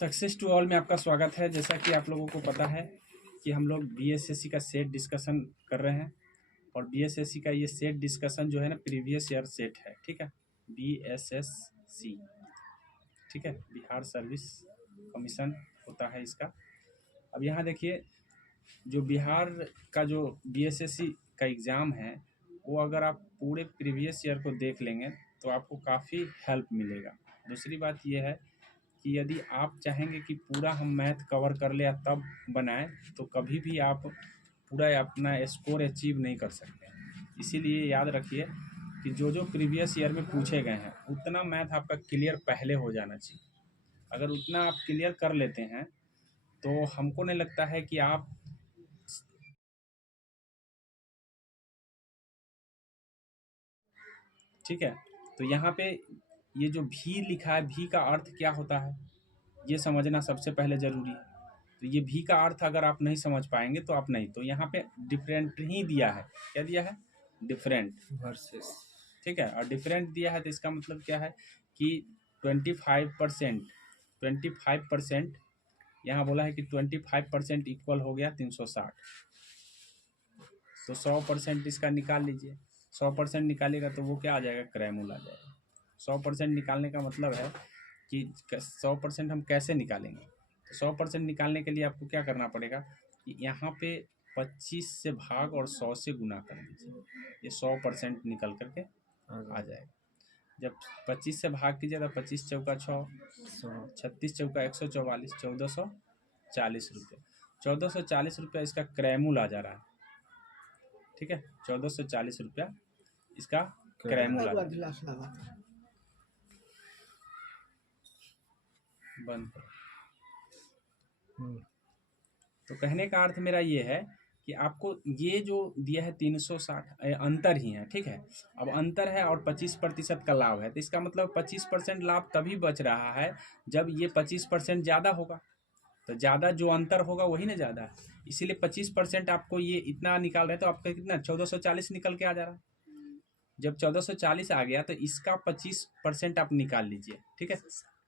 Success to all में आपका स्वागत है। जैसा कि आप लोगों को पता है कि हम लोग बीएसएससी का सेट डिस्कशन कर रहे हैं और बीएसएससी का ये सेट डिस्कशन जो है ना प्रीवियस ईयर सेट है। ठीक है, बीएसएससी, ठीक है, बिहार सर्विस कमीशन होता है इसका। अब यहाँ देखिए, जो बिहार का जो बीएसएससी का एग्ज़ाम है वो अगर आप पूरे प्रीवियस ईयर को देख लेंगे तो आपको काफ़ी हेल्प मिलेगा। दूसरी बात ये है कि यदि आप चाहेंगे कि पूरा हम मैथ कवर कर ले तब बनाएं तो कभी भी आप पूरा अपना स्कोर अचीव नहीं कर सकते। इसीलिए याद रखिए कि जो जो प्रीवियस ईयर में पूछे गए हैं उतना मैथ आपका क्लियर पहले हो जाना चाहिए। अगर उतना आप क्लियर कर लेते हैं तो हमको नहीं लगता है कि आप ठीक है। तो यहाँ पे ये जो भी लिखा है, भी का अर्थ क्या होता है ये समझना सबसे पहले ज़रूरी है। तो ये भी का अर्थ अगर आप नहीं समझ पाएंगे तो आप नहीं, तो यहाँ पे डिफरेंट ही दिया है। क्या दिया है? Different versus. ठीक है, और डिफरेंट दिया है तो इसका मतलब क्या है कि 25% यहाँ बोला है कि 25% इक्वल हो गया 360। तो 100% इसका निकाल लीजिए। 100% निकालेगा तो वो क्या आ जाएगा? क्रैमूल आ जाएगा। 100% निकालने का मतलब है कि 100% हम कैसे निकालेंगे। तो 100% निकालने के लिए आपको क्या करना पड़ेगा कि यहाँ पे 25 से भाग और 100 से गुना कर दीजिए, ये 100% निकल करके आ जाएगा। जब 25 से भाग कीजिए तो 25 चौका 6, 36 चौका 144, 1440 रुपये। 1440 रुपया इसका क्रैमूल आ जा रहा है। ठीक है, 1440 रुपया इसका क्रैमूल आ जा रहा है। बंद। तो कहने का अर्थ मेरा ये है कि आपको ये जो दिया है 360 अंतर ही है। ठीक है, अब अंतर है और 25% का लाभ है तो इसका मतलब 25% लाभ तभी बच रहा है जब ये 25% ज़्यादा होगा। तो ज़्यादा जो अंतर होगा वही ना ज़्यादा है, इसीलिए 25% आपको ये इतना निकाल रहे हैं तो आपका कितना 1440 निकल के आ जा रहा है। जब 1440 आ गया तो इसका 25% आप निकाल लीजिए। ठीक है,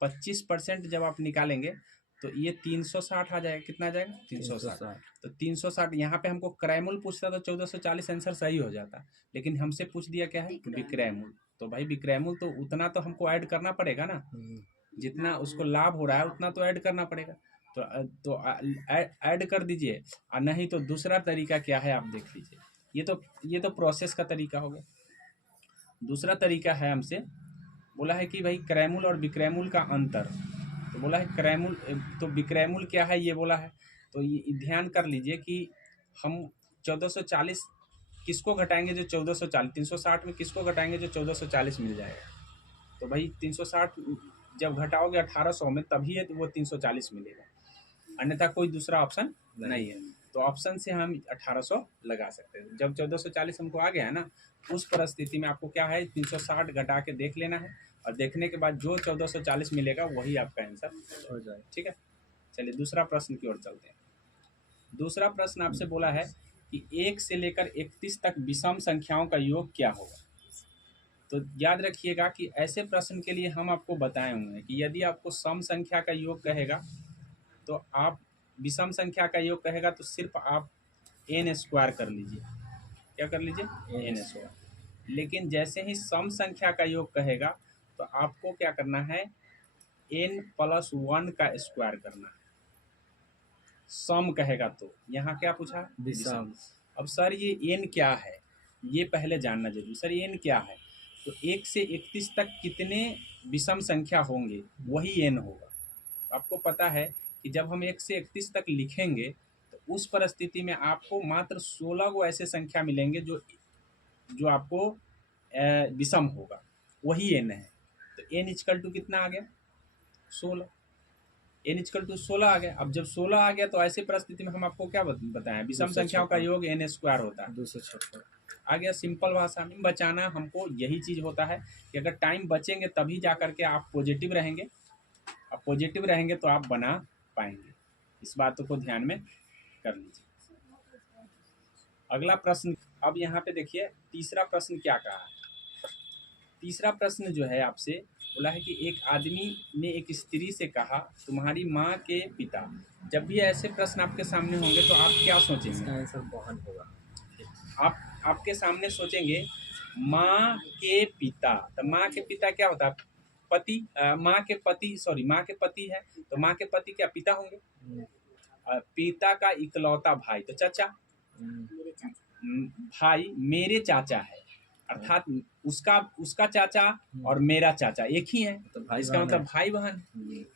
25% जब आप निकालेंगे तो ये 360 आ जाएगा। कितना आ जाएगा? 360। तो 360 यहाँ पे हमको क्रैमूल पूछता तो 1440 आंसर सही हो जाता, लेकिन हमसे पूछ दिया क्या है? विक्रैमूल। तो भाई विक्रैमूल तो उतना तो हमको ऐड करना पड़ेगा ना, जितना उसको लाभ हो रहा है उतना तो ऐड करना पड़ेगा। तो ऐड कर दीजिए। और नहीं तो दूसरा तरीका क्या है आप देख लीजिए। ये तो प्रोसेस का तरीका हो गया। दूसरा तरीका है, हमसे बोला है कि भाई क्रैमूल और विक्रैमूल का अंतर। तो बोला है क्रैमूल, तो विक्रैमूल क्या है ये बोला है। तो ये ध्यान कर लीजिए कि हम 1440 किसको घटाएंगे जो 1440, 360 में किसको घटाएंगे जो 1440 मिल जाएगा। तो भाई 360 जब घटाओगे 1800 में तभी है तो वो 340 मिलेगा, अन्यथा कोई दूसरा ऑप्शन नहीं है। तो ऑप्शन से हम 1800 लगा सकते हैं। जब 1440 हमको आ गया है ना, उस परिस्थिति में आपको क्या है 360 घटा के देख लेना है और देखने के बाद जो 1440 मिलेगा वही आपका आंसर हो जाए। ठीक है, चलिए दूसरा प्रश्न की ओर चलते हैं। दूसरा प्रश्न आपसे बोला है कि 1 से लेकर 31 तक विषम संख्याओं का योग क्या होगा। तो याद रखिएगा कि ऐसे प्रश्न के लिए हम आपको बताए हुए हैं कि यदि आपको सम संख्या का योग कहेगा तो आप विषम संख्या का योग कहेगा तो सिर्फ आप n स्क्वायर कर लीजिए। क्या कर लीजिए? n square. लेकिन जैसे ही सम संख्या का योग कहेगा तो आपको क्या करना है? n+1 का स्क्वायर करना है। सम कहेगा तो यहाँ क्या पूछा? विषम। अब सर ये n क्या है ये पहले जानना जरूरी। सर n क्या है? तो 1 से 31 तक कितने विषम संख्या होंगे वही n होगा। आपको पता है कि जब हम 1 से 31 तक लिखेंगे तो उस परिस्थिति में आपको मात्र 16 को ऐसे संख्या मिलेंगे जो जो आपको विषम होगा, वही n है। तो n इक्वल टू कितना आ गया? 16। n इक्वल टू 16 आ गया। अब जब 16 आ गया तो ऐसी परिस्थिति में हम आपको क्या बताएं? विषम संख्याओं का योग n स्क्वायर होता है। 256 आ गया। सिंपल भाषा में बचाना हमको यही चीज़ होता है कि अगर टाइम बचेंगे तभी जा करके आप पॉजिटिव रहेंगे, आप पॉजिटिव रहेंगे तो आप बना पाएंगे। इस बातों को ध्यान में कर लीजिए। अगला प्रश्न, अब यहाँ पे देखिए तीसरा प्रश्न क्या कहा है। तीसरा प्रश्न जो है आपसे बोला है कि एक आदमी ने एक स्त्री से कहा तुम्हारी माँ के पिता। जब भी ऐसे प्रश्न आपके सामने होंगे तो आप क्या सोचेंगे? इसका आंसर बहन होगा। आप आपके सामने सोचेंगे माँ के पिता, तो माँ के पिता क्या होता है? पति। माँ के पति, सॉरी, माँ के पति है तो माँ के पति क्या पिता होंगे? पिता का इकलौता भाई तो चाचा। भाई मेरे चाचा है, अर्थात उसका उसका चाचा और मेरा चाचा एक ही है, तो भाई इसका बहन मतलब है। भाई बहन।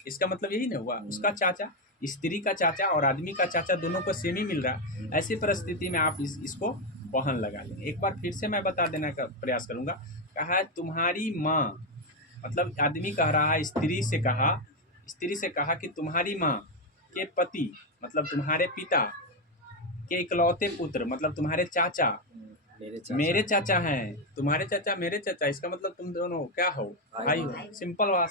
इसका मतलब यही ना हुआ, उसका चाचा, स्त्री का चाचा और आदमी का चाचा दोनों को सेम ही मिल रहा है। ऐसी परिस्थिति में आप इसको बहन लगा लें। एक बार फिर से मैं बता देने का प्रयास करूंगा। कहा है तुम्हारी माँ, मतलब आदमी कह रहा है स्त्री से कहा कि तुम्हारी माँ के पति, मतलब तुम्हारे पिता के इकलौते पुत्र, मतलब तुम्हारे चाचा मेरे चाचा हैं। तुम्हारे चाचा मेरे चाचा, इसका मतलब तुम दोनों क्या हो? भाई हो। सिंपल बात।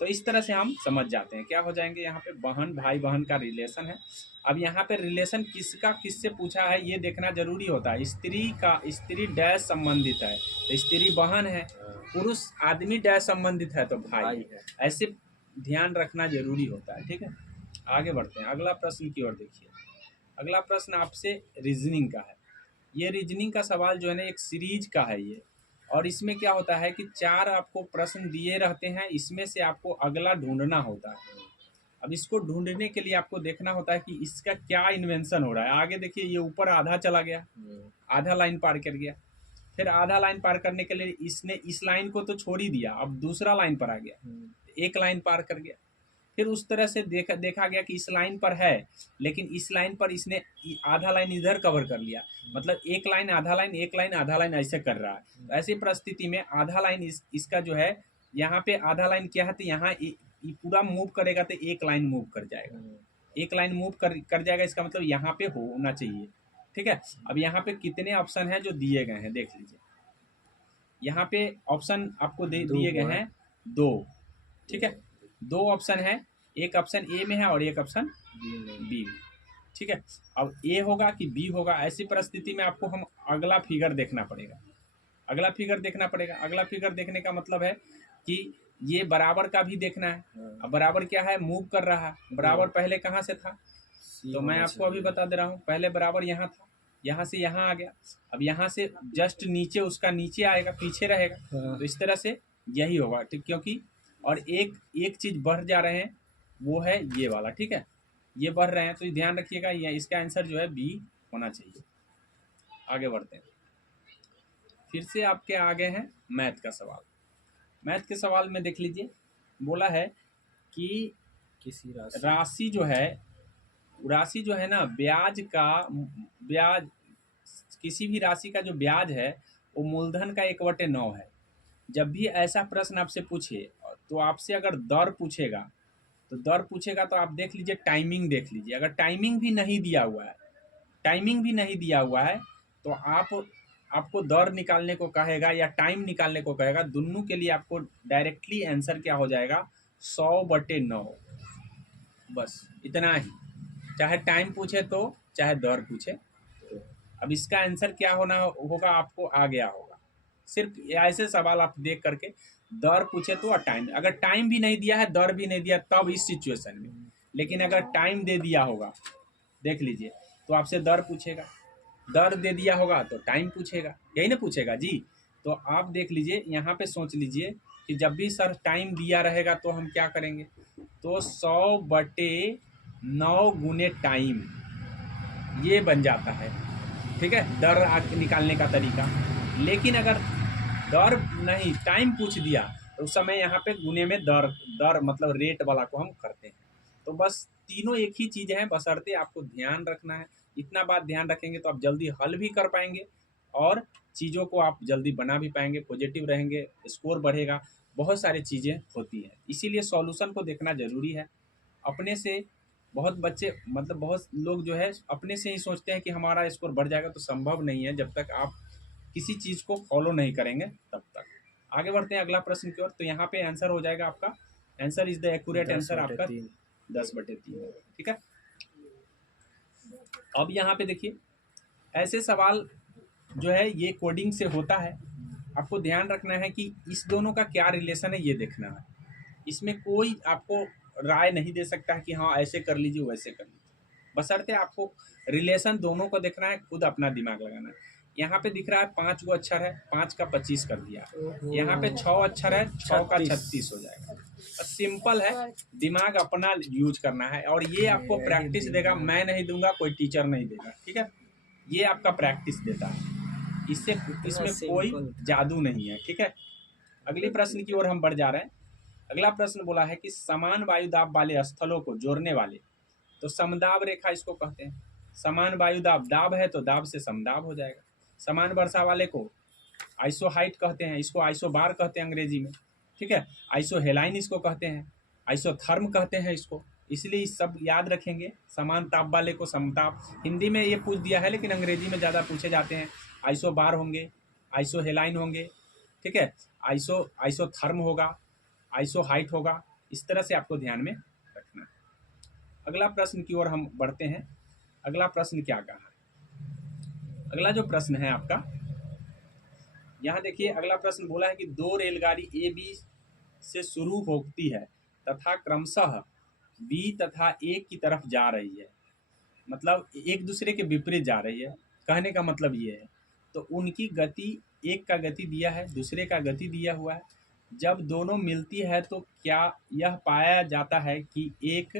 तो इस तरह से हम समझ जाते हैं क्या हो जाएंगे यहाँ पे, बहन भाई बहन का रिलेशन है। अब यहाँ पे रिलेशन किसका किससे पूछा है ये देखना जरूरी होता है। स्त्री डैश संबंधित है तो स्त्री बहन है, पुरुष आदमी डैश संबंधित है तो भाई है। ऐसे ध्यान रखना जरूरी होता है। ठीक है, आगे बढ़ते हैं अगला प्रश्न की ओर। देखिए अगला प्रश्न आपसे रीजनिंग का है। ये रीजनिंग का सवाल जो है ना एक सीरीज का है ये, और इसमें क्या होता है कि 4 आपको प्रश्न दिए रहते हैं, इसमें से आपको अगला ढूंढना होता है। अब इसको ढूंढने के लिए आपको देखना होता है कि इसका क्या इन्वेंशन हो रहा है। आगे देखिए ये ऊपर आधा चला गया, आधा लाइन पार कर गया, फिर आधा लाइन पार करने के लिए इसने इस लाइन को तो छोड़ ही दिया, अब दूसरा लाइन पर आ गया, एक लाइन पार कर गया। फिर उस तरह से देखा गया कि इस लाइन पर है, लेकिन इस लाइन पर इसने आधा लाइन इधर कवर कर लिया, मतलब एक लाइन आधा लाइन, एक लाइन आधा लाइन ऐसे कर रहा है। तो ऐसी परिस्थिति में आधा लाइन इसका जो है यहाँ पे आधा लाइन क्या है, तो यहाँ पूरा मूव करेगा तो एक लाइन मूव कर जाएगा, एक लाइन मूव कर जाएगा, इसका मतलब यहाँ पे होना चाहिए। ठीक है, अब यहाँ पे कितने ऑप्शन हैं जो दिए गए हैं देख लीजिए। यहाँ पे ऑप्शन आपको दिए गए हैं 2। ठीक है, 2 ऑप्शन है, एक ऑप्शन ए में है और एक ऑप्शन बी में। ठीक है, अब ए होगा कि बी होगा, ऐसी परिस्थिति में आपको हम अगला फिगर देखना पड़ेगा। अगला फिगर देखना पड़ेगा। अगला फिगर देखने का मतलब है कि ये बराबर का भी देखना है। अब बराबर क्या है, मूव कर रहा है। बराबर पहले कहाँ से था, तो मैं आपको अभी बता दे रहा हूँ। पहले बराबर यहाँ था, यहाँ से यहाँ आ गया, अब यहाँ से जस्ट नीचे उसका नीचे आएगा, पीछे रहेगा। तो इस तरह से यही होगा। ठीक, क्योंकि और एक चीज बढ़ जा रहे हैं वो है ये वाला। ठीक है, ये बढ़ रहे हैं तो ध्यान रखिएगा, ये इसका आंसर जो है बी होना चाहिए। आगे बढ़ते हैं, फिर से आपके आगे हैं मैथ का सवाल। मैथ के सवाल में देख लीजिए, बोला है कि किसी राशि जो है ना, ब्याज किसी भी राशि का जो ब्याज है वो मूलधन का 1/9 है। जब भी ऐसा प्रश्न आपसे पूछे तो आपसे अगर दर पूछेगा तो आप देख लीजिए, टाइमिंग देख लीजिए। अगर टाइमिंग भी नहीं दिया हुआ है तो आपको दर निकालने को कहेगा या टाइम निकालने को कहेगा, दोनों के लिए आपको डायरेक्टली आंसर क्या हो जाएगा, 100/9। बस इतना ही, चाहे टाइम पूछे तो चाहे दर पूछे। अब इसका आंसर क्या होगा आपको आ गया होगा। सिर्फ ऐसे सवाल आप देख करके, दर पूछे तो और टाइम, अगर टाइम भी नहीं दिया है दर भी नहीं दिया तब इस सिचुएशन में, लेकिन अगर टाइम दे दिया होगा देख लीजिए तो आपसे दर पूछेगा, दर दे दिया होगा तो टाइम पूछेगा, यही ना पूछेगा जी। तो आप देख लीजिए यहाँ पे सोच लीजिए कि जब भी सर टाइम दिया रहेगा तो हम क्या करेंगे, तो 100/9 गुने टाइम ये बन जाता है। ठीक है, दर निकालने का तरीका। लेकिन अगर दर नहीं टाइम पूछ दिया तो उस समय यहाँ पे गुने में दर मतलब रेट वाला को हम करते हैं। तो बस तीनों एक ही चीज़ है, बशर्ते आपको ध्यान रखना है। इतना बात ध्यान रखेंगे तो आप जल्दी हल भी कर पाएंगे और चीज़ों को आप जल्दी बना भी पाएंगे, पॉजिटिव रहेंगे, स्कोर बढ़ेगा, बहुत सारी चीज़ें होती हैं। इसीलिए सॉल्यूशन को देखना ज़रूरी है। अपने से बहुत बच्चे, मतलब बहुत लोग जो है अपने से ही सोचते हैं कि हमारा स्कोर बढ़ जाएगा, तो संभव नहीं है। जब तक आप किसी चीज़ को फॉलो नहीं करेंगे तब तक। आगे बढ़ते हैं अगला प्रश्न की ओर। तो यहाँ पे आंसर हो जाएगा आपका, answer is the accurate answer आपका 10/3। ठीक है, अब यहाँ पे देखिए, ऐसे सवाल जो है ये कोडिंग से होता है। आपको ध्यान रखना है कि इस दोनों का क्या रिलेशन है, ये देखना है। इसमें कोई आपको राय नहीं दे सकता है कि हाँ ऐसे कर लीजिए वैसे कर लीजिए, बशर्ते आपको रिलेशन दोनों को देखना है, खुद अपना दिमाग लगाना है। यहाँ पे दिख रहा है 5 गो अक्षर है, 5 का 25 कर दिया। यहाँ पे 6 अक्षर है, 6 का 36 हो जाएगा। बस सिंपल है, दिमाग अपना यूज करना है, और ये आपको प्रैक्टिस देगा, मैं नहीं दूंगा, कोई टीचर नहीं देगा, ठीक है। ये आपका प्रैक्टिस देता है, इससे इसमें कोई जादू नहीं है, ठीक है। अगले प्रश्न की ओर हम बढ़ जा रहे हैं। अगला प्रश्न बोला है कि समान वायु दाब वाले स्थलों को जोड़ने वाले, तो समदाब रेखा इसको कहते हैं। समान वायु दाब, दाब है तो दाब से समदाब हो जाएगा। समान वर्षा वाले को आइसो हाइट कहते हैं, इसको आइसो बार कहते हैं अंग्रेजी में, ठीक है। आइसो हेलाइन इसको कहते हैं, आइसो थर्म कहते हैं इसको, इसलिए सब याद रखेंगे। समान ताप वाले को समताप, हिंदी में ये पूछ दिया है लेकिन अंग्रेजी में ज़्यादा पूछे जाते हैं। आइसो बार होंगे, आइसो हेलाइन होंगे, ठीक है, आइसो थर्म होगा, आइसो हाइट होगा, इस तरह से आपको ध्यान में रखना है। अगला प्रश्न की ओर हम बढ़ते हैं। अगला प्रश्न क्या कहा है? अगला जो प्रश्न है आपका, यहाँ देखिए अगला प्रश्न बोला है कि दो रेलगाड़ी ए बी से शुरू होती है तथा क्रमशः बी तथा ए की तरफ जा रही है, मतलब एक दूसरे के विपरीत जा रही है, कहने का मतलब ये है। तो उनकी गति, एक का गति दिया है, दूसरे का गति दिया हुआ है। जब दोनों मिलती है तो क्या यह पाया जाता है कि एक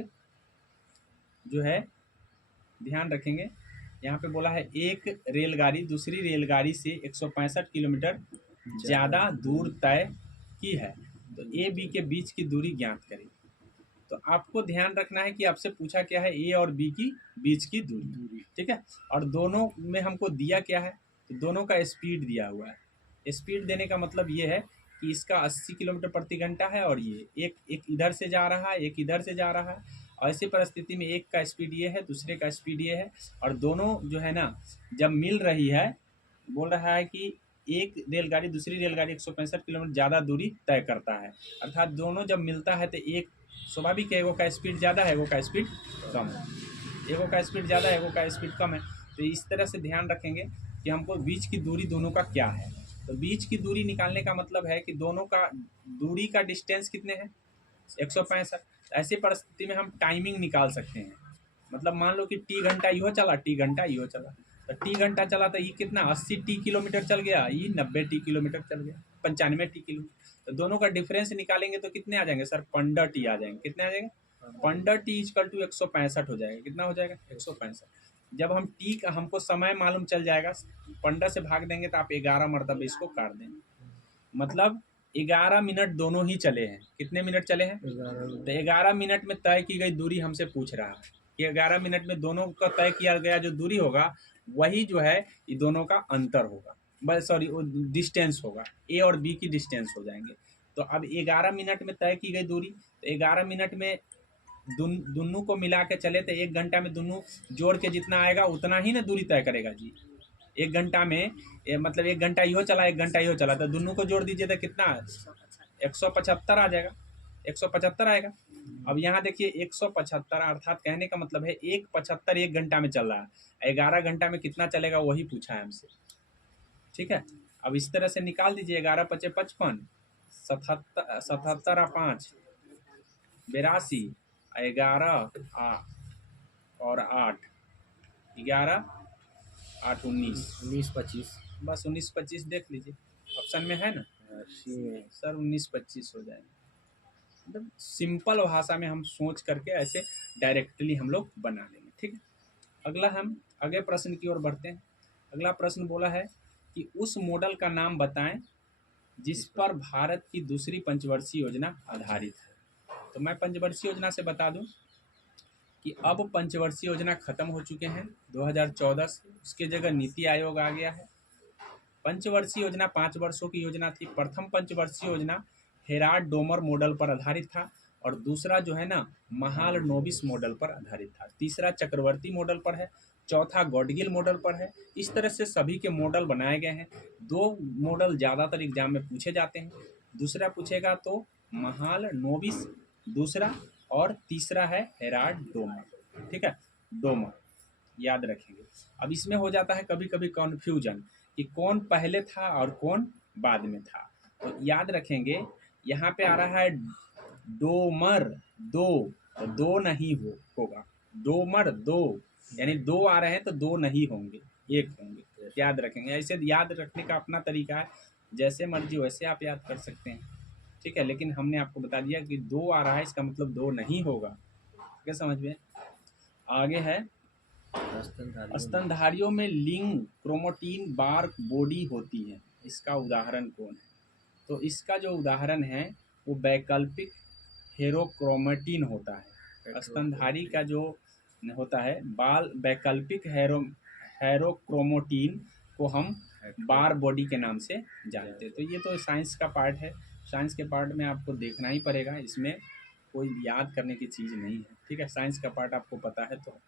जो है, ध्यान रखेंगे, यहाँ पे बोला है एक रेलगाड़ी दूसरी रेलगाड़ी से 165 किलोमीटर ज़्यादा दूर तय की है, तो ए बी के बीच की दूरी ज्ञात करें। तो आपको ध्यान रखना है कि आपसे पूछा क्या है, ए और बी की बीच की दूरी, ठीक है। और दोनों में हमको दिया क्या है, तो दोनों का स्पीड दिया हुआ है। स्पीड देने का मतलब ये है कि इसका 80 किलोमीटर प्रति घंटा है, और ये एक इधर से जा रहा है, एक इधर से जा रहा है। और ऐसी परिस्थिति में एक का स्पीड ये है, दूसरे का स्पीड ये है, और दोनों जो है ना जब मिल रही है, बोल रहा है कि एक रेलगाड़ी दूसरी रेलगाड़ी 165 किलोमीटर ज़्यादा दूरी तय करता है, अर्थात दोनों जब मिलता है तो एक स्वाभाविक है, एगो का स्पीड ज़्यादा है, एगो का स्पीड कम है, एगो का स्पीड ज़्यादा है, एगो का स्पीड कम है। तो इस तरह से ध्यान रखेंगे कि हमको बीच की दूरी दोनों का क्या है। तो बीच की दूरी निकालने का मतलब है कि दोनों का दूरी का डिस्टेंस कितने हैं, 165। ऐसी परिस्थिति में हम टाइमिंग निकाल सकते हैं, मतलब मान लो कि टी घंटा इहो चला, टी घंटा इहो चला, तो टी घंटा चला तो ये कितना 80 टी किलोमीटर चल गया, ये 90 टी किलोमीटर चल गया, 95 टी किलोमीटर। तो दोनों का डिफरेंस निकालेंगे तो कितने आ जाएंगे सर, 15 टी आ जाएंगे। कितने आ जाएंगे, 15 टी इक्वल टू 165 हो जाएगा। कितना हो जाएगा, 165। जब हम टी का हमको समय मालूम चल जाएगा, 15 से भाग देंगे तो आप 11 मरतबा इसको काट देंगे, मतलब 11 मिनट दोनों ही चले हैं। कितने मिनट चले हैं, तो 11 मिनट में तय की गई दूरी हमसे पूछ रहा है कि 11 मिनट में दोनों का तय किया गया जो दूरी होगा वही जो है ये दोनों का अंतर होगा, बस सॉरी वो डिस्टेंस होगा, ए और बी की डिस्टेंस हो जाएंगे। तो अब 11 मिनट में तय की गई दूरी, तो 11 मिनट में दोनों को मिला के चले तो 1 घंटा में दोनों जोड़ के जितना आएगा उतना ही ना दूरी तय करेगा जी। 1 घंटा में मतलब 1 घंटा इहो चला, 1 घंटा इहो चला, तो दोनों को जोड़ दीजिए तो कितना, 175 आ जाएगा, 175 आएगा। अब यहाँ देखिए 175 अर्थात कहने का मतलब है 175 1 घंटा में चल रहा है, 11 घंटा में कितना चलेगा वही पूछा है हमसे, ठीक है। अब इस तरह से निकाल दीजिए, 11 पचे 55, 77 आ 5 82, 11 और 8 11 8 19 25 बस 19-25 देख लीजिए, ऑप्शन में है ना सर, 19-25 हो जाएगा। मतलब सिंपल भाषा में हम सोच करके ऐसे डायरेक्टली हम लोग बना लेंगे, ठीक है। अगला हम अगले प्रश्न की ओर बढ़ते हैं। अगला प्रश्न बोला है कि उस मॉडल का नाम बताएं जिस पर भारत की दूसरी पंचवर्षीय योजना आधारित है। तो मैं पंचवर्षीय योजना से बता दूं कि अब पंचवर्षीय योजना खत्म हो चुके हैं 2014 से, उसके जगह नीति आयोग आ गया है। पंचवर्षीय योजना 5 वर्षों की योजना थी। प्रथम पंचवर्षीय योजना हेराल्ड डोमर मॉडल पर आधारित था, और दूसरा जो है ना महाल नोबिस मॉडल पर आधारित था। तीसरा चक्रवर्ती मॉडल पर है, चौथा गॉडगिल मॉडल पर है। इस तरह से सभी के मॉडल बनाए गए हैं। 2 मॉडल ज़्यादातर एग्जाम में पूछे जाते हैं। दूसरा पूछेगा तो महाल नोबिस दूसरा, और तीसरा है हेराल्ड डोमर, ठीक है, डोमर याद रखेंगे। अब इसमें हो जाता है कभी कभी कन्फ्यूजन कि कौन पहले था और कौन बाद में था। तो याद रखेंगे, यहाँ पे आ रहा है डोमर दो, तो दो नहीं होगा, डोमर दो, यानी दो आ रहे हैं तो दो नहीं होंगे, एक होंगे। याद रखेंगे, ऐसे याद रखने का अपना तरीका है, जैसे मर्जी वैसे आप याद कर सकते हैं, ठीक है। लेकिन हमने आपको बता दिया कि दो आ रहा है, इसका मतलब दो नहीं होगा, क्या समझ में। आगे है, स्तनधारियों में लिंग क्रोमोटीन बार बॉडी होती है, इसका उदाहरण कौन है। तो इसका जो उदाहरण है वो वैकल्पिक हेरोक्रोमेटिन होता है। स्तनधारी का जो होता है बाल वैकल्पिक हेरोक्रोमेटिन को हम बार बॉडी के नाम से जानते हैं। तो ये तो साइंस का पार्ट है, साइंस के पार्ट में आपको देखना ही पड़ेगा, इसमें कोई याद करने की चीज़ नहीं है, ठीक है। साइंस का पार्ट आपको पता है। तो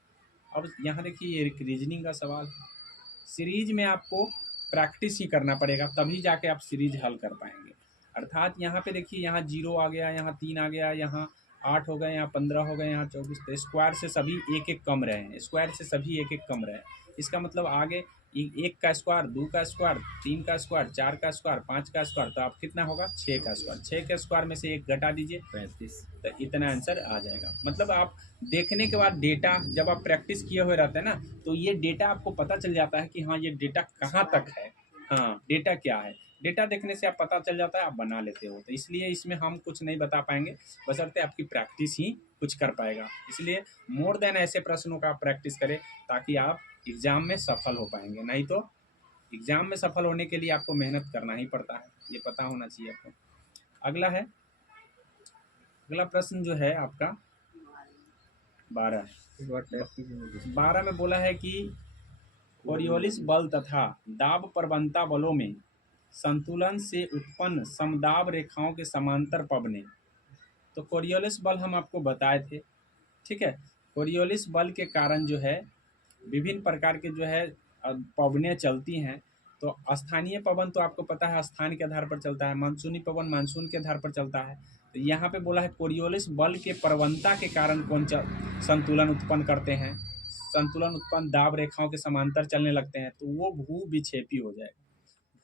अब यहाँ देखिए, ये एक रीजनिंग का सवाल है। सीरीज में आपको प्रैक्टिस ही करना पड़ेगा, तभी जाके आप सीरीज हल कर पाएंगे। अर्थात यहाँ पे देखिए, यहाँ 0 आ गया, यहाँ 3 आ गया, यहाँ 8 हो गए, यहाँ 15 हो गए, यहाँ 24। तो स्क्वायर से सभी एक एक कम रहे हैं, स्क्वायर से सभी एक एक कम रहे हैं। इसका मतलब आगे एक का स्क्वायर, 2 का स्क्वायर, 3 का स्क्वायर, 4 का स्क्वायर, 5 का स्क्वायर, तो आप कितना होगा 6 का स्क्वायर। 6 के स्क्वायर में से एक घटा दीजिए 35, तो इतना आंसर आ जाएगा। मतलब आप देखने के बाद डेटा जब आप प्रैक्टिस किए हुए रहते हैं ना, तो ये डेटा आपको पता चल जाता है कि हाँ ये डेटा कहाँ तक है, हाँ डेटा क्या है। डेटा देखने से आप पता चल जाता है, आप बना लेते हो। तो इसलिए इसमें हम कुछ नहीं बता पाएंगे, बशर्ते आपकी प्रैक्टिस ही कुछ कर पाएगा। इसलिए मोर देन ऐसे प्रश्नों का आप प्रैक्टिस करें, ताकि आप एग्ज़ाम में सफल हो पाएंगे। नहीं तो एग्ज़ाम में सफल होने के लिए आपको मेहनत करना ही पड़ता है, ये पता होना चाहिए आपको। अगला है, अगला प्रश्न जो है आपका 12 में बोला है कि कोरियोलिस बल तथा दाब प्रवणता बलों में संतुलन से उत्पन्न समदाब रेखाओं के समांतर पवने। तो कोरियोलिस बल हम आपको बताए थे, ठीक है। कोरियोलिस बल के कारण जो है विभिन्न प्रकार के जो है पवनें चलती हैं। तो स्थानीय पवन तो आपको पता है स्थान के आधार पर चलता है, मानसूनी पवन मानसून के आधार पर चलता है। तो यहाँ पे बोला है कोरियोलिस बल के प्रवणता के कारण कौन संतुलन उत्पन्न करते हैं, संतुलन उत्पन्न दाब रेखाओं के समांतर चलने लगते हैं, तो वो भू विक्षेपी हो जाएगा।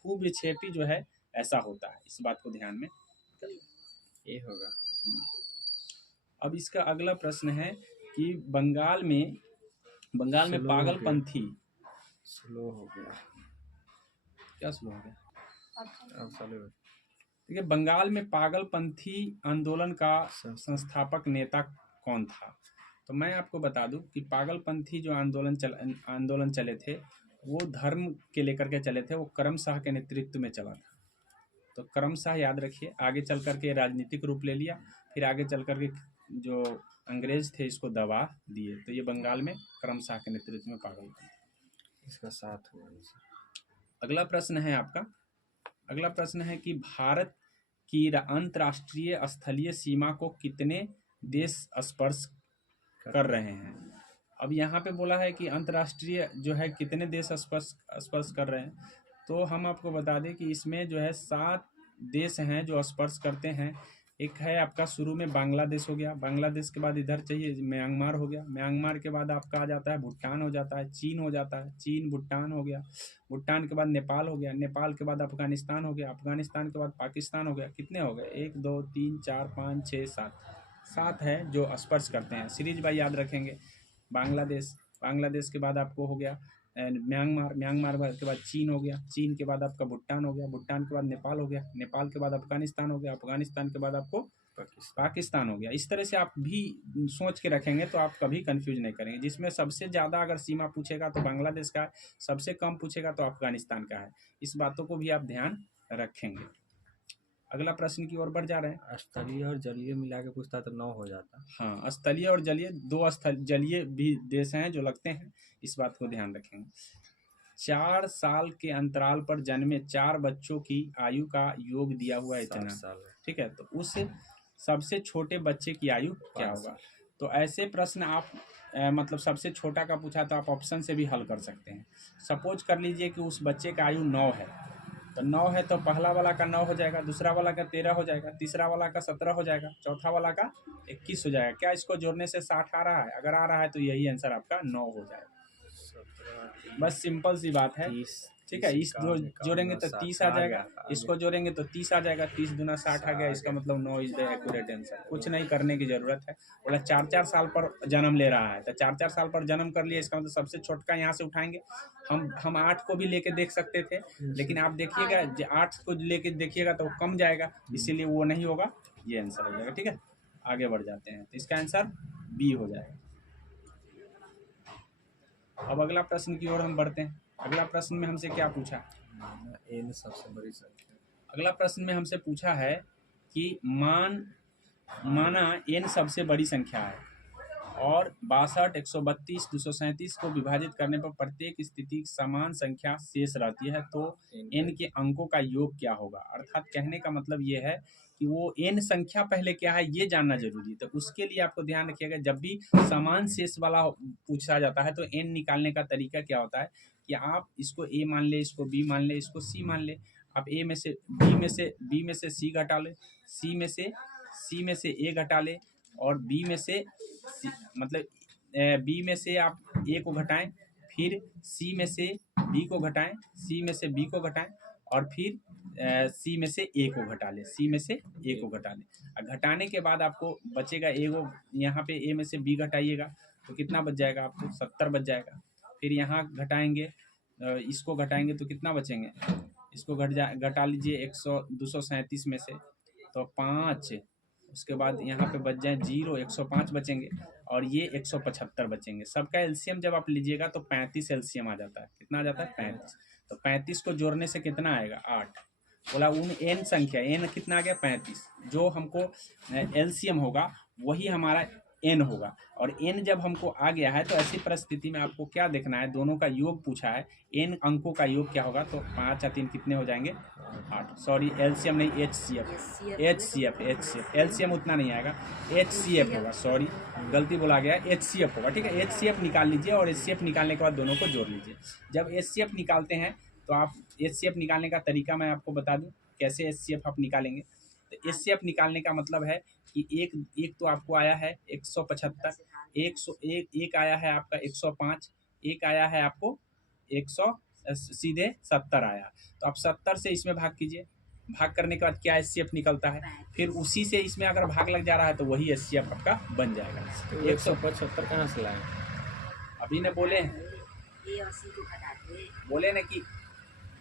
भू विक्षेपी जो है ऐसा होता है, इस बात को ध्यान में ये होगा। अब इसका अगला प्रश्न है कि बंगाल में पागलपंथी स्लो हो गया, क्या स्लो हो गया, अब चलो। देखिए, बंगाल में पागलपंथी आंदोलन का संस्थापक नेता कौन था। तो मैं आपको बता दूं कि पागलपंथी जो आंदोलन चले थे, वो धर्म के लेकर के चले थे, वो करमशाह के नेतृत्व में चला था। तो करमशाह याद रखिए, आगे चल करके राजनीतिक रूप ले लिया, फिर आगे चल करके जो अंग्रेज थे इसको दबा दिए। तो ये बंगाल में करमशाह के नेतृत्व में पागलपंथी, इसका साथ हुआ। अगला प्रश्न है आपका, अगला प्रश्न है कि भारत की अंतर्राष्ट्रीय स्थलीय सीमा को कितने देश स्पर्श कर रहे हैं। अब यहाँ पे बोला है कि अंतर्राष्ट्रीय जो है कितने देश स्पर्श कर रहे हैं। तो हम आपको बता दें कि इसमें जो है 7 देश हैं जो स्पर्श करते हैं। एक है आपका शुरू में बांग्लादेश हो गया, बांग्लादेश के बाद इधर चाहिए म्यांमार हो गया, म्यांमार के बाद आपका आ जाता है भूटान हो जाता है, चीन हो जाता है, चीन भूटान हो गया, भूटान के बाद नेपाल हो गया, नेपाल के बाद अफगानिस्तान हो गया, अफगानिस्तान के बाद पाकिस्तान हो गया। कितने हो गए, 1 2 3 4 5 6 7 है जो स्पर्श करते हैं। सीरीज बाई याद रखेंगे, बांग्लादेश के बाद आपको हो गया म्यांमार के बाद चीन हो गया, चीन के बाद आपका भूटान हो गया, भूटान के बाद नेपाल हो गया, नेपाल के बाद अफगानिस्तान हो गया, अफगानिस्तान के बाद आपको पाकिस्तान हो गया। इस तरह से आप भी सोच के रखेंगे तो आप कभी कंफ्यूज नहीं करेंगे। जिसमें सबसे ज़्यादा अगर सीमा पूछेगा तो बांग्लादेश का है, सबसे कम पूछेगा तो अफगानिस्तान का है। इस बातों को भी आप ध्यान रखेंगे। अगला प्रश्न की ओर बढ़ जा रहे हैं। स्थलीय और जलीय मिला के पूछता तो 9 हो जाता। हाँ, स्थलीय और जलीय, 2 जलीय भी देश हैं जो लगते हैं, इस बात को ध्यान रखेंगे। 4 साल के अंतराल पर जन्मे 4 बच्चों की आयु का योग दिया हुआ है इतना, ठीक है। तो उस सबसे छोटे बच्चे की आयु क्या होगा। तो ऐसे प्रश्न आप मतलब सबसे छोटा का पूछा तो आप ऑप्शन से भी हल कर सकते हैं। सपोज कर लीजिए कि उस बच्चे का आयु 9 है, तो 9 है तो पहला वाला का 9 हो जाएगा, दूसरा वाला का 13 हो जाएगा, तीसरा वाला का 17 हो जाएगा, चौथा वाला का 21 हो जाएगा। क्या इसको जोड़ने से 60 आ रहा है? अगर आ रहा है तो यही आंसर आपका 9 हो जाएगा। बस सिंपल सी बात है, ठीक है। इस जोड़ेंगे तो 30 आ जाएगा, इसको जोड़ेंगे तो 30 आ जाएगा, 30 दूना 60 आ गया। इसका मतलब 9 इज द एक्यूरेट आंसर। कुछ नहीं करने की जरूरत है। बोला 4-4 साल पर जन्म ले रहा है, तो 4-4 साल पर जन्म कर लिया, इसका मतलब सबसे छोटका यहाँ से उठाएंगे। हम 8 को भी लेके देख सकते थे, लेकिन आप देखिएगा 8 को लेके देखिएगा तो वो कम जाएगा, इसीलिए वो नहीं होगा, ये आंसर हो जाएगा। ठीक है, आगे बढ़ जाते हैं। तो इसका आंसर बी हो जाएगा। अब अगला प्रश्न की ओर हम बढ़ते हैं। अगला प्रश्न में हमसे क्या पूछा? एन सबसे बड़ी संख्या। अगला प्रश्न में हमसे पूछा है कि माना n सबसे बड़ी संख्या है और 62, 132, 237 को विभाजित करने पर प्रत्येक स्थिति समान संख्या शेष रहती है, तो n के अंकों का योग क्या होगा? अर्थात कहने का मतलब ये है कि वो n संख्या पहले क्या है ये जानना जरूरी है। तो उसके लिए आपको ध्यान रखिएगा, जब भी समान शेष वाला पूछा जाता है तो n निकालने का तरीका क्या होता है कि आप इसको a मान ले, इसको b मान ले, इसको c मान ले। आप a में से b में से c घटा ले, c में से a घटा ले, और b में से मतलब b में से आप a को घटाएं, फिर c में से b को घटाएं, c में से b को घटाएं, और फिर c में से a को घटा ले, c में से a को घटा ले। घटाने के बाद आपको बचेगा एगो, यहाँ पे a में से b घटाइएगा तो कितना बच जाएगा? आपको 70 बच जाएगा। फिर यहाँ घटाएंगे, इसको घटाएंगे तो कितना बचेंगे? इसको घटा लीजिए 237 में से तो 5, उसके बाद यहाँ पे बच जाए 0, 105 बचेंगे, और ये 175 बचेंगे। सबका एलसीएम जब आप लीजिएगा तो 35 एलसीएम आ जाता है। कितना आ जाता है? 35। तो 35 को जोड़ने से कितना आएगा? 8। बोला उन n संख्या, n कितना आ गया? 35। जो हमको एलसीएम होगा वही हमारा n होगा, और n जब हमको आ गया है तो ऐसी परिस्थिति में आपको क्या देखना है? दोनों का योग पूछा है, n अंकों का योग क्या होगा? तो 5 या 3 कितने हो जाएंगे? 8। सॉरी, एलसीएम नहीं, एचसीएफ। एलसीएम उतना नहीं आएगा, एचसीएफ होगा। सॉरी, गलती बोला गया, एचसीएफ होगा। ठीक है, एचसीएफ निकाल लीजिए, और एचसीएफ निकालने के बाद दोनों को जोड़ लीजिए। जब एचसीएफ निकालते हैं तो आप एचसीएफ निकालने का तरीका मैं आपको बता दूं कैसे एचसीएफ आप निकालेंगे। तो एचसीएफ निकालने का मतलब है कि एक तो आपको आया है 175, एक आया है आपका 105, एक आया है आपको 100, सीधे 70 आया। तो आप 70 से इसमें भाग कीजिए, भाग करने के बाद क्या एचसीएफ निकलता है, फिर उसी से इसमें अगर भाग लग जा रहा है तो वही एचसीएफ आपका बन जाएगा। तो 175 कहाँ से लाए? अभी ने बोले ना कि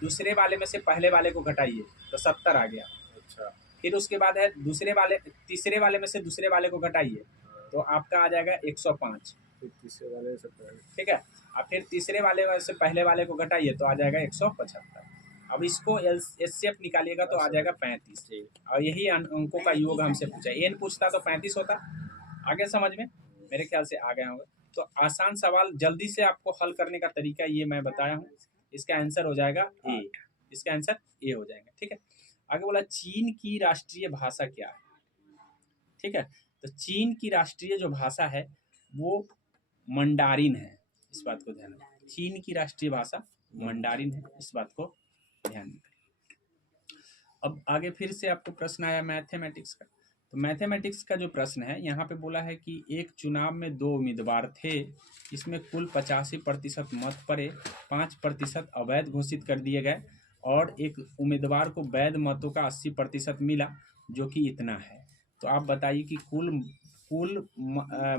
दूसरे वाले में से पहले वाले को घटाइए तो 70 आ गया। अच्छा, फिर उसके बाद है तीसरे वाले में से दूसरे वाले को घटाइए तो आपका आ जाएगा 105। फिर तीसरे वाले से पहले। ठीक है, अब फिर तीसरे वाले से पहले वाले को घटाइए तो आ जाएगा 175। अब इसको एचसीएफ निकालिएगा तो आ जाएगा 35। और यही अंकों का योग हमसे पूछा। एन पूछता तो 35 होता। आगे समझ में मेरे ख्याल से आ गया होगा। तो आसान सवाल जल्दी से आपको हल करने का तरीका ये मैं बताया हूँ। इसका आंसर हो जाएगा ए, इसका आंसर ए हो जाएगा। ठीक है, आगे बोला चीन की राष्ट्रीय भाषा क्या है? ठीक है, तो चीन की राष्ट्रीय जो भाषा है वो मंडारिन है, इस बात को ध्यान रखें। चीन की राष्ट्रीय भाषा मंडारिन है, इस बात को ध्यान रखें। अब आगे फिर से आपको प्रश्न आया मैथमेटिक्स का। तो मैथमेटिक्स का जो प्रश्न है यहाँ पे बोला है कि एक चुनाव में 2 उम्मीदवार थे, इसमें कुल 85% मत पड़े, 5% अवैध घोषित कर दिए गए, और एक उम्मीदवार को वैध मतों का 80% मिला, जो कि इतना है। तो आप बताइए कि कुल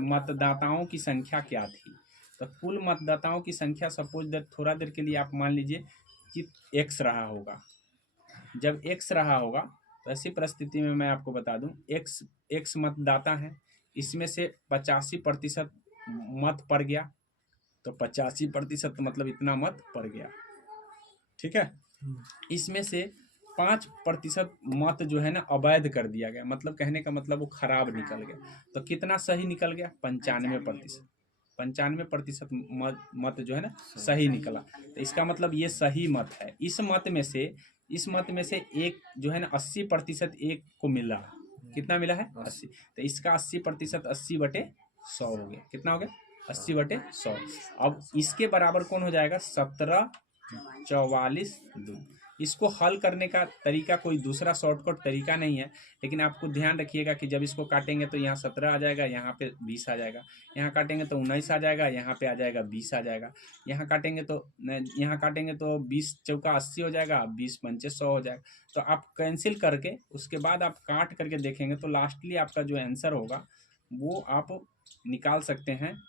मतदाताओं की संख्या क्या थी? तो कुल मतदाताओं की संख्या सपोज थोड़ा देर के लिए आप मान लीजिए कि x रहा होगा। जब x रहा होगा तो ऐसी परिस्थिति में मैं आपको बता दूं x मतदाता है, इसमें से 85% मत पड़ गया, तो 85% मतलब इतना मत पड़ गया। ठीक है, इसमें से 5% मत जो है ना अवैध कर दिया गया, मतलब कहने का मतलब वो खराब निकल गया। तो कितना सही निकल गया? 95%। 95% मत जो है ना सही निकला। तो इसका मतलब ये सही मत है। इस मत में से एक जो है ना 80% एक को मिला। कितना मिला है? 80। तो इसका 80% 80/100 हो गया। कितना हो गया? 80/100। अब इसके बराबर कौन हो जाएगा? 17 44 2। इसको हल करने का तरीका कोई दूसरा शॉर्टकट तरीका नहीं है, लेकिन आपको ध्यान रखिएगा कि जब इसको काटेंगे तो यहाँ 17 आ जाएगा, यहाँ पे 20 आ जाएगा, यहाँ काटेंगे तो 19 आ जाएगा, यहाँ पे आ जाएगा 20 आ जाएगा, यहाँ काटेंगे तो 20 चौका 80 हो जाएगा, 20 पंचे 100 हो जाएगा। तो आप कैंसिल करके उसके बाद आप काट करके देखेंगे तो लास्टली आपका जो आंसर होगा वो आप निकाल सकते हैं।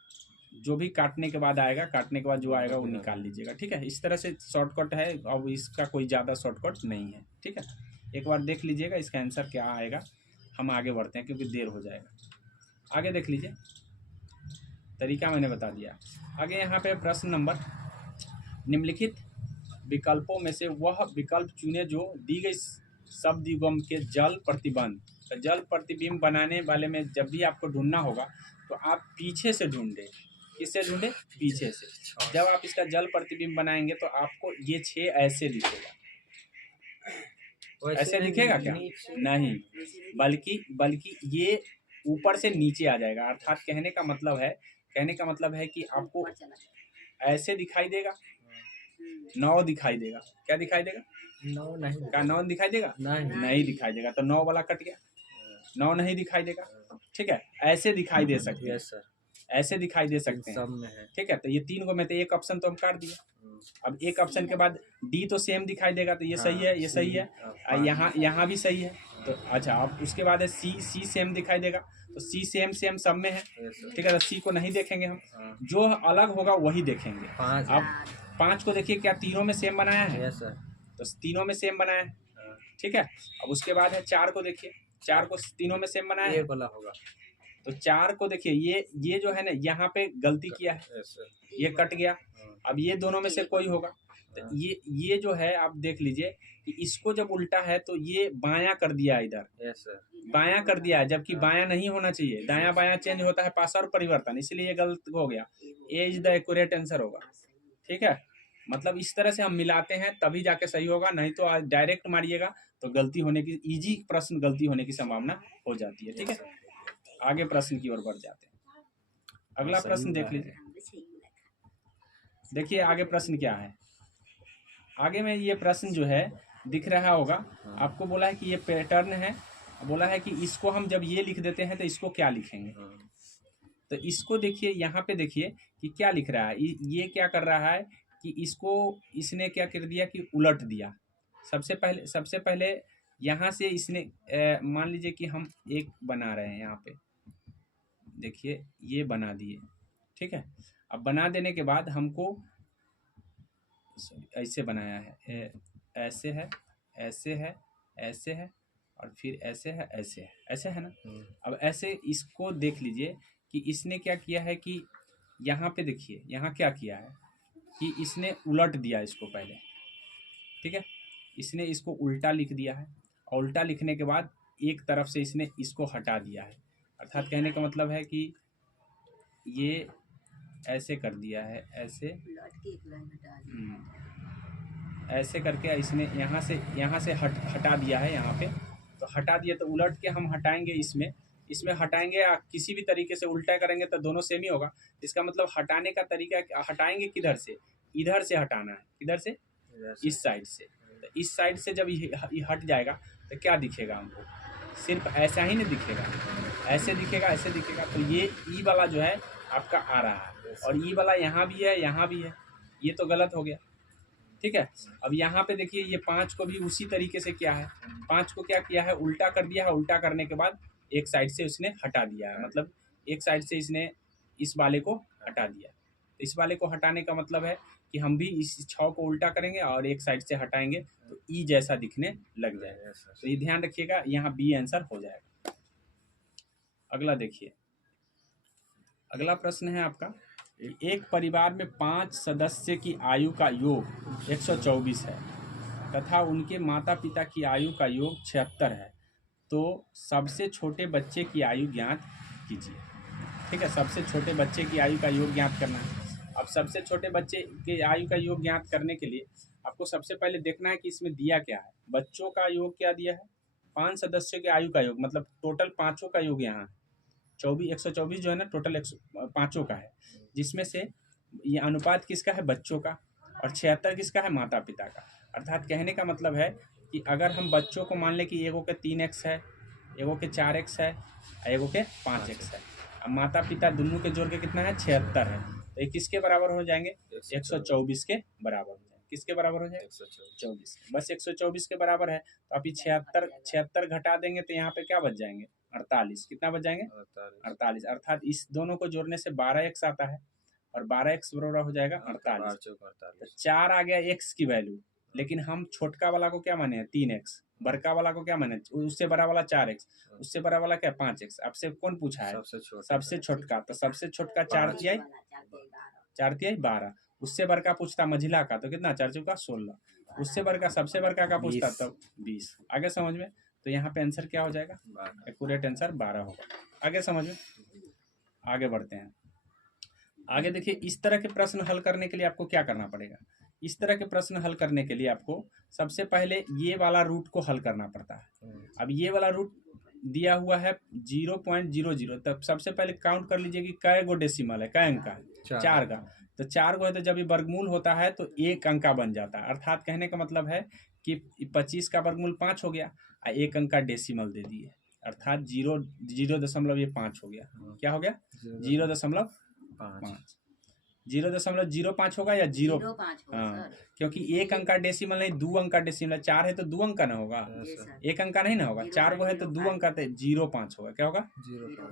जो भी काटने के बाद आएगा, काटने के बाद जो आएगा वो निकाल लीजिएगा, ठीक है। इस तरह से शॉर्टकट है, अब इसका कोई ज़्यादा शॉर्टकट नहीं है, ठीक है। एक बार देख लीजिएगा इसका आंसर क्या आएगा। हम आगे बढ़ते हैं क्योंकि देर हो जाएगा। आगे देख लीजिए, तरीका मैंने बता दिया। आगे यहाँ पे प्रश्न नंबर, निम्नलिखित विकल्पों में से वह विकल्प चुने जो दी गई शब्द युग्म के जल प्रतिबंध। तो जल प्रतिबिंब बनाने वाले में जब भी आपको ढूंढना होगा तो आप पीछे से ढूंढे। किससे ढूंढे? पीछे से। जब आप इसका जल प्रतिबिंब बनाएंगे तो आपको ये 6 ऐसे दिखेगा। ऐसे दिखेगा क्या? नहीं, बल्कि ये ऊपर से नीचे आ जाएगा। अर्थात कहने का मतलब है कि आपको ऐसे दिखाई देगा, 9 दिखाई देगा। क्या दिखाई देगा? 9 नहीं। क्या 9 दिखाई देगा? नहीं दिखाई देगा, तो 9 वाला कट गया, 9 नहीं दिखाई देगा, ठीक है। ऐसे दिखाई दे सकते हैं, ऐसे दिखाई दे सकते हैं, सब में है। ठीक है। तो ये 3 को में तो एक ऑप्शन तो हम काट दिए। अब एक ऑप्शन के बाद डी तो सेम दिखाई देगा, तो ये सही है, ये सही है, यहाँ भी सही है। तो अच्छा, अब उसके बाद है सी सेम दिखाई देगा, तो सी सेम सब में है, ठीक है। तो सी को नहीं देखेंगे हम, जो अलग होगा वही देखेंगे। अब 5 को देखिए, क्या तीनों में सेम बनाया है? तो तीनों में सेम बनाया है, ठीक है। अब उसके बाद है 4 को देखिए, 4 को तीनों में सेम बनाया है, होगा। तो 4 को देखिए, ये जो है ना, यहाँ पे गलती किया है, ये कट गया। अब ये दोनों में से कोई होगा, तो ये जो है आप देख लीजिए कि इसको जब उल्टा है तो ये बायां कर दिया इधर, बायां कर दिया है, जबकि बायां नहीं होना चाहिए। दायां बायां चेंज होता है पासर परिवर्तन, इसलिए ये गलत हो गया। ए इज द एक्यूरेट आंसर होगा, ठीक है। मतलब इस तरह से हम मिलाते हैं तभी जाके सही होगा, नहीं तो डायरेक्ट मारिएगा तो गलती होने की, इजी प्रश्न गलती होने की संभावना हो जाती है, ठीक है। आगे प्रश्न की ओर बढ़ जाते हैं। अगला प्रश्न देख लीजिए। देखिए आगे प्रश्न क्या है। आगे में ये प्रश्न जो है दिख रहा होगा आपको, बोला है कि ये पैटर्न है, बोला है कि इसको हम जब ये लिख देते हैं तो इसको क्या लिखेंगे। तो इसको देखिए, यहाँ पे देखिए कि क्या लिख रहा है। ये क्या कर रहा है कि इसने क्या कर दिया कि उलट दिया। सबसे पहले यहाँ से इसने मान लीजिए कि हम एक बना रहे हैं, यहाँ पे देखिए ये बना दिए, ठीक है। अब बना देने के बाद हमको ऐसे बनाया है, ऐसे है, ऐसे है, ऐसे है, और फिर ऐसे है, ऐसे है ना। अब ऐसे इसको देख लीजिए कि इसने क्या किया है कि यहाँ पे देखिए, यहाँ क्या किया है कि इसने उलट दिया इसको पहले, ठीक है। इसने इसको उल्टा लिख दिया है, और उल्टा लिखने के बाद एक तरफ से इसने इसको हटा दिया है। अर्थात कहने का मतलब है कि ये ऐसे कर दिया है, ऐसे करके इसने यहाँ से हटा दिया है। यहाँ पे तो हटा दिया, तो उलट के हम हटाएंगे, इसमें हटाएंगे या किसी भी तरीके से उल्टा करेंगे तो दोनों सेम ही होगा। इसका मतलब हटाने का तरीका, हटाएंगे किधर से? इधर से हटाना है। किधर से? इस साइड से। तो इस साइड से जब ये हट जाएगा तो क्या दिखेगा हमको? सिर्फ ऐसा ही नहीं दिखेगा, ऐसे दिखेगा, ऐसे दिखेगा। तो ये ई वाला जो है आपका आ रहा है, और ई वाला यहाँ भी है, यहाँ भी है, ये तो गलत हो गया, ठीक है। अब यहाँ पे देखिए ये 5 को भी उसी तरीके से क्या है, 5 को क्या किया है, उल्टा कर दिया है। उल्टा करने के बाद एक साइड से उसने हटा दिया है, मतलब एक साइड से इसने इस वाले को हटा दिया। तो इस वाले को हटाने का मतलब है कि हम भी इस 6 को उल्टा करेंगे और एक साइड से हटाएंगे तो ई जैसा दिखने लग जाएगा। तो ये ध्यान रखिएगा, यहाँ बी आंसर हो जाएगा। अगला देखिए, अगला प्रश्न है आपका, एक परिवार में 5 सदस्य की आयु का योग 124 है तथा उनके माता पिता की आयु का योग 76 है, तो सबसे छोटे बच्चे की आयु ज्ञात कीजिए, ठीक है। सबसे छोटे बच्चे की आयु का योग ज्ञात करना है। अब सबसे छोटे बच्चे के आयु का योग ज्ञात करने के लिए आपको सबसे पहले देखना है कि इसमें दिया क्या है। बच्चों का योग क्या दिया है? 5 सदस्यों के आयु का योग, मतलब टोटल 5 का योग यहाँ 124 जो है ना, टोटल 5 का है, जिसमें से ये अनुपात किसका है? बच्चों का, और 76 किसका है? माता पिता का। अर्थात कहने का मतलब है कि अगर हम बच्चों को मान लें कि एगो के 3x है, एगो के 4x है, एगो के 5x है, अब माता पिता दोनों के जोड़ के कितना है 76 है, तो ये किसके बराबर हो जाएंगे 124 के बराबर हो जाएंगे। किसके बराबर हो जाएगा 124, बस 124 के बराबर है। तो अभी 76 घटा देंगे तो यहाँ पे क्या बच जाएंगे 48, कितना बच जाएंगे 48, अर्थात इस दोनों को जोड़ने से 12x आता है और 12x बराबर हो जाएगा 48। तो 4 आ गया x की वैल्यू, लेकिन हम छोटका वाला को क्या माने 3x, बड़का वाला को क्या माने उससे बड़ा वाला 4x, उससे बड़ा वाला क्या 5x। आपसे कौन पूछा है सबसे छोटका, तो सबसे छोटका 4 तिहाई 12, उससे बड़का पूछता मझिला का तो कितना 4 चौका 16, उससे बड़का सबसे बड़का का पूछता तब 20। आगे समझ में, तो यहाँ पे आंसर क्या हो जाएगा एक्यूरेट आंसर 12 होगा। आगे समझ में, आगे बढ़ते हैं। आगे देखिए, इस तरह के प्रश्न हल करने के लिए आपको क्या करना पड़ेगा। इस तरह के प्रश्न हल करने के लिए आपको सबसे पहले ये वाला रूट को हल करना पड़ता है। अब ये वाला रूट दिया हुआ है 0.00, तब सबसे पहले काउंट कर लीजिए कि कै गो डेसिमल है, कै अंक का 4 का, तो 4 गो है, तो जब ये वर्गमूल होता है तो 1 अंक का बन जाता है। अर्थात कहने का मतलब है कि 25 का वर्गमूल 5 हो गया और 1 अंक का डेसिमल दे दिए, अर्थात 0.05 हो गया। क्या हो गया 0.5, 0.05 होगा या 0, हाँ, क्योंकि 1 अंक का डेसिमल नहीं 2 अंक का डेसिमल, 4 है तो 2 अंक का ना होगा, 1 अंक का नहीं ना होगा, 4 गो है तो 2 अंक का, 0.5 होगा। क्या होगा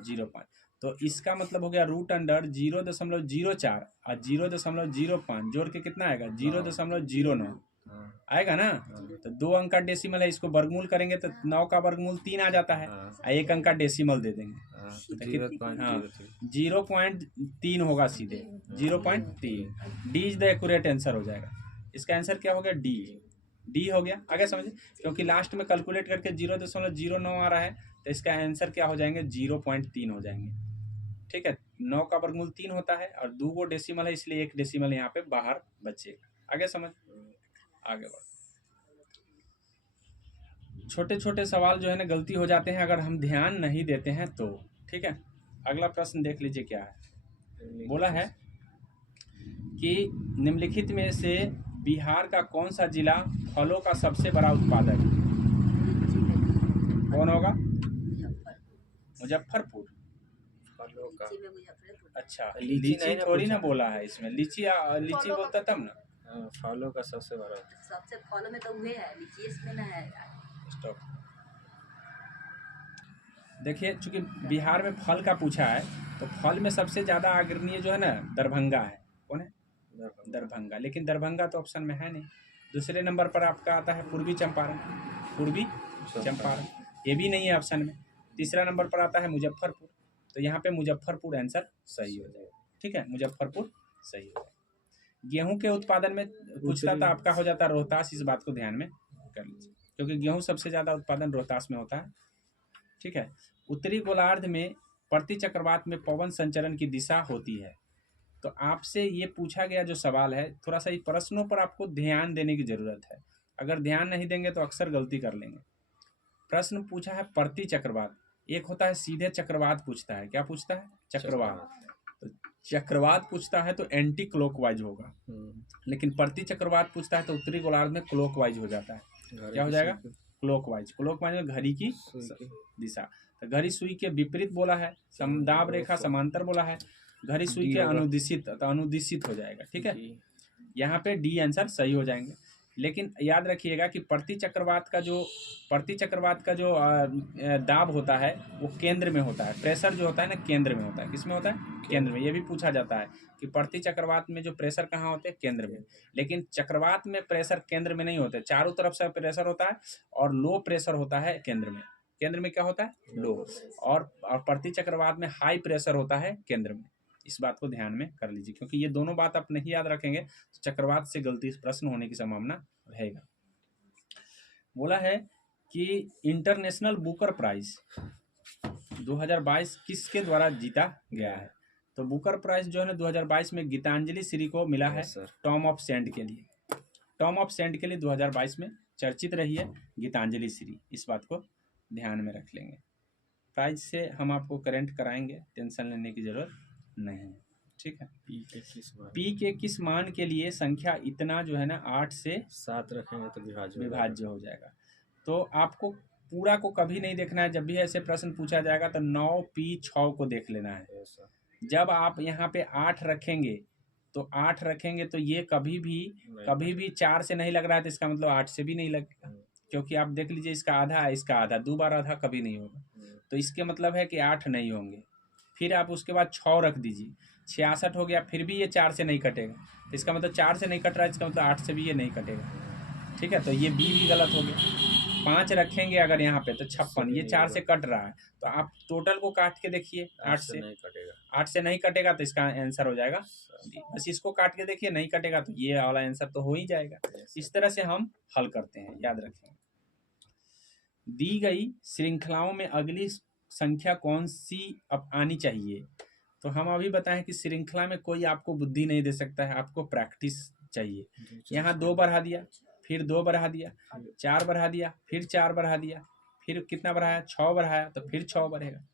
0.5, तो इसका मतलब हो गया रूट अंडर 0.04 और 0.05 जोड़ के कितना आएगा 0.09 आएगा ना। तो 2 अंक का डेसिमल है, इसको वर्गमूल करेंगे तो 9 का वर्गमूल 3 आ जाता है, 1 अंक का डेसिमल दे देंगे, हाँ 0.3 होगा सीधे 0.3। D is the accurate answer हो जाएगा। इसका आंसर क्या हो गया डी हो गया। आगे समझे, क्योंकि लास्ट में कैलकुलेट करके 0.09 आ रहा है, तो इसका आंसर क्या हो जाएंगे 0.3 हो जाएंगे। ठीक है, 9 का वर्गमूल 3 होता है और 2 गो डेसिमल है, इसलिए 1 डेसिमल यहाँ पे बाहर बचेगा। आगे समझ, आगे बढ़। छोटे छोटे सवाल जो है ना गलती हो जाते हैं अगर हम ध्यान नहीं देते हैं तो। ठीक है, अगला प्रश्न देख लीजिए क्या है। बोला है कि निम्नलिखित में से बिहार का कौन सा जिला फलों का सबसे बड़ा उत्पादक है। कौन होगा मुजफ्फरपुर। अच्छा, लीची थोड़ी ना बोला है इसमें, लीची बोलता तब ना। फलों का सबसे बड़ा, सबसे फलों में तो हुए है, लीची इसमें ना है। स्टॉप। देखिए, चूंकि बिहार में फल का पूछा है तो फल में सबसे ज़्यादा अग्रणीय जो है ना दरभंगा है। कौन है दरभंगा, लेकिन दरभंगा तो ऑप्शन में है नहीं। दूसरे नंबर पर आपका आता है पूर्वी चंपारण, ये भी नहीं है ऑप्शन में। तीसरा नंबर पर आता है मुजफ्फरपुर, तो यहाँ पे मुजफ्फरपुर आंसर सही हो जाएगा। ठीक है, मुजफ्फरपुर सही हो जाएगा। गेहूं के उत्पादन में पूछता था आपका हो जाता रोहतास, इस बात को ध्यान में कर लीजिए, क्योंकि गेहूं सबसे ज़्यादा उत्पादन रोहतास में होता है। ठीक है, उत्तरी गोलार्ध में प्रति चक्रवात में पवन संचरण की दिशा होती है। तो आपसे ये पूछा गया जो सवाल है, थोड़ा सा इन प्रश्नों पर आपको ध्यान देने की जरूरत है। अगर ध्यान नहीं देंगे तो अक्सर गलती कर लेंगे। प्रश्न पूछा है प्रति चक्रवात, एक होता है सीधे चक्रवात पूछता है। क्या पूछता है चक्रवात, तो चक्रवात पूछता है तो एंटी क्लॉकवाइज होगा, लेकिन प्रति चक्रवात पूछता है तो उत्तरी गोलार्ध में क्लॉकवाइज हो जाता है। क्या हो जाएगा क्लॉकवाइज में घड़ी की दिशा। तो घड़ी सुई के विपरीत बोला है, समदाब रेखा समांतर बोला है, घड़ी सुई के अनुदिशित, तो अनुदिशित हो जाएगा। ठीक है, यहाँ पे डी आंसर सही हो जाएंगे। लेकिन याद रखिएगा कि प्रति चक्रवात का जो दाब होता है वो केंद्र में होता है, प्रेशर जो होता है ना केंद्र में होता है। किसमें होता है केंद्र में। ये भी पूछा जाता है कि प्रति चक्रवात में जो प्रेशर कहाँ होते हैं केंद्र में, लेकिन चक्रवात में प्रेशर केंद्र में नहीं होते, चारों तरफ से प्रेशर होता है और लो प्रेशर होता है केंद्र में। केंद्र में क्या होता है लो, और प्रति चक्रवात में हाई प्रेशर होता है केंद्र में। इस बात को ध्यान में कर लीजिए, क्योंकि ये दोनों बात आप नहीं याद रखेंगे तो चक्रवात से गलती प्रश्न होने की संभावना रहेगा। बोला है कि इंटरनेशनल बुकर प्राइज 2022 किसके द्वारा जीता गया है। तो बुकर प्राइज जो है ना 2022 में गीतांजलि श्री को मिला है टॉम ऑफ सेंड के लिए। टॉम ऑफ सेंड के लिए 2022 में चर्चित रही है गीतांजलि श्री, इस बात को ध्यान में रख लेंगे। प्राइज से हम आपको करेंट कराएंगे, टेंशन लेने की जरूरत नहीं है। ठीक है। पी के किस मान पी के किस मान के लिए संख्या इतना जो है ना 8 से 7 रखेंगे तो विभाज्य विभाज्य हो जाएगा। तो आपको पूरा को कभी नहीं देखना है, जब भी ऐसे प्रश्न पूछा जाएगा तो 9p6 को देख लेना है। ऐसा जब आप यहाँ पे 8 रखेंगे तो 8 रखेंगे तो ये कभी भी 4 से नहीं लग रहा है, तो इसका मतलब 8 से भी नहीं लगेगा, क्योंकि आप देख लीजिए इसका आधा है, इसका आधा, 2 बार आधा कभी नहीं होगा, तो इसके मतलब है कि 8 नहीं होंगे। फिर आप उसके बाद 6 रख दीजिए, 66 हो गया, फिर भी ये 4 से नहीं कटेगा, तो इसका मतलब 4 से नहीं कट रहा है, इसका मतलब 8 से भी ये नहीं कटेगा। ठीक है, तो ये बी भी गलत हो गया। 5 रखेंगे अगर यहाँ पे तो 56, ये 4 से कट रहा है, तो आप टोटल को काट के देखिए, 8 से नहीं कटेगा, 8 से नहीं कटेगा तो इसका आंसर हो जाएगा डी। बस इसको काट के देखिए, नहीं कटेगा तो ये वाला आंसर तो हो ही जाएगा। इस तरह से हम हल करते हैं, याद रखें। दी गई श्रृंखलाओं में अगली संख्या कौन सी अब आनी चाहिए, तो हम अभी बताएं कि श्रृंखला में कोई आपको बुद्धि नहीं दे सकता है, आपको प्रैक्टिस चाहिए। यहाँ 2 बढ़ा दिया, फिर 2 बढ़ा दिया, 4 बढ़ा दिया, फिर 4 बढ़ा दिया, फिर कितना बढ़ाया, 6 बढ़ाया, तो फिर 6 बढ़ेगा,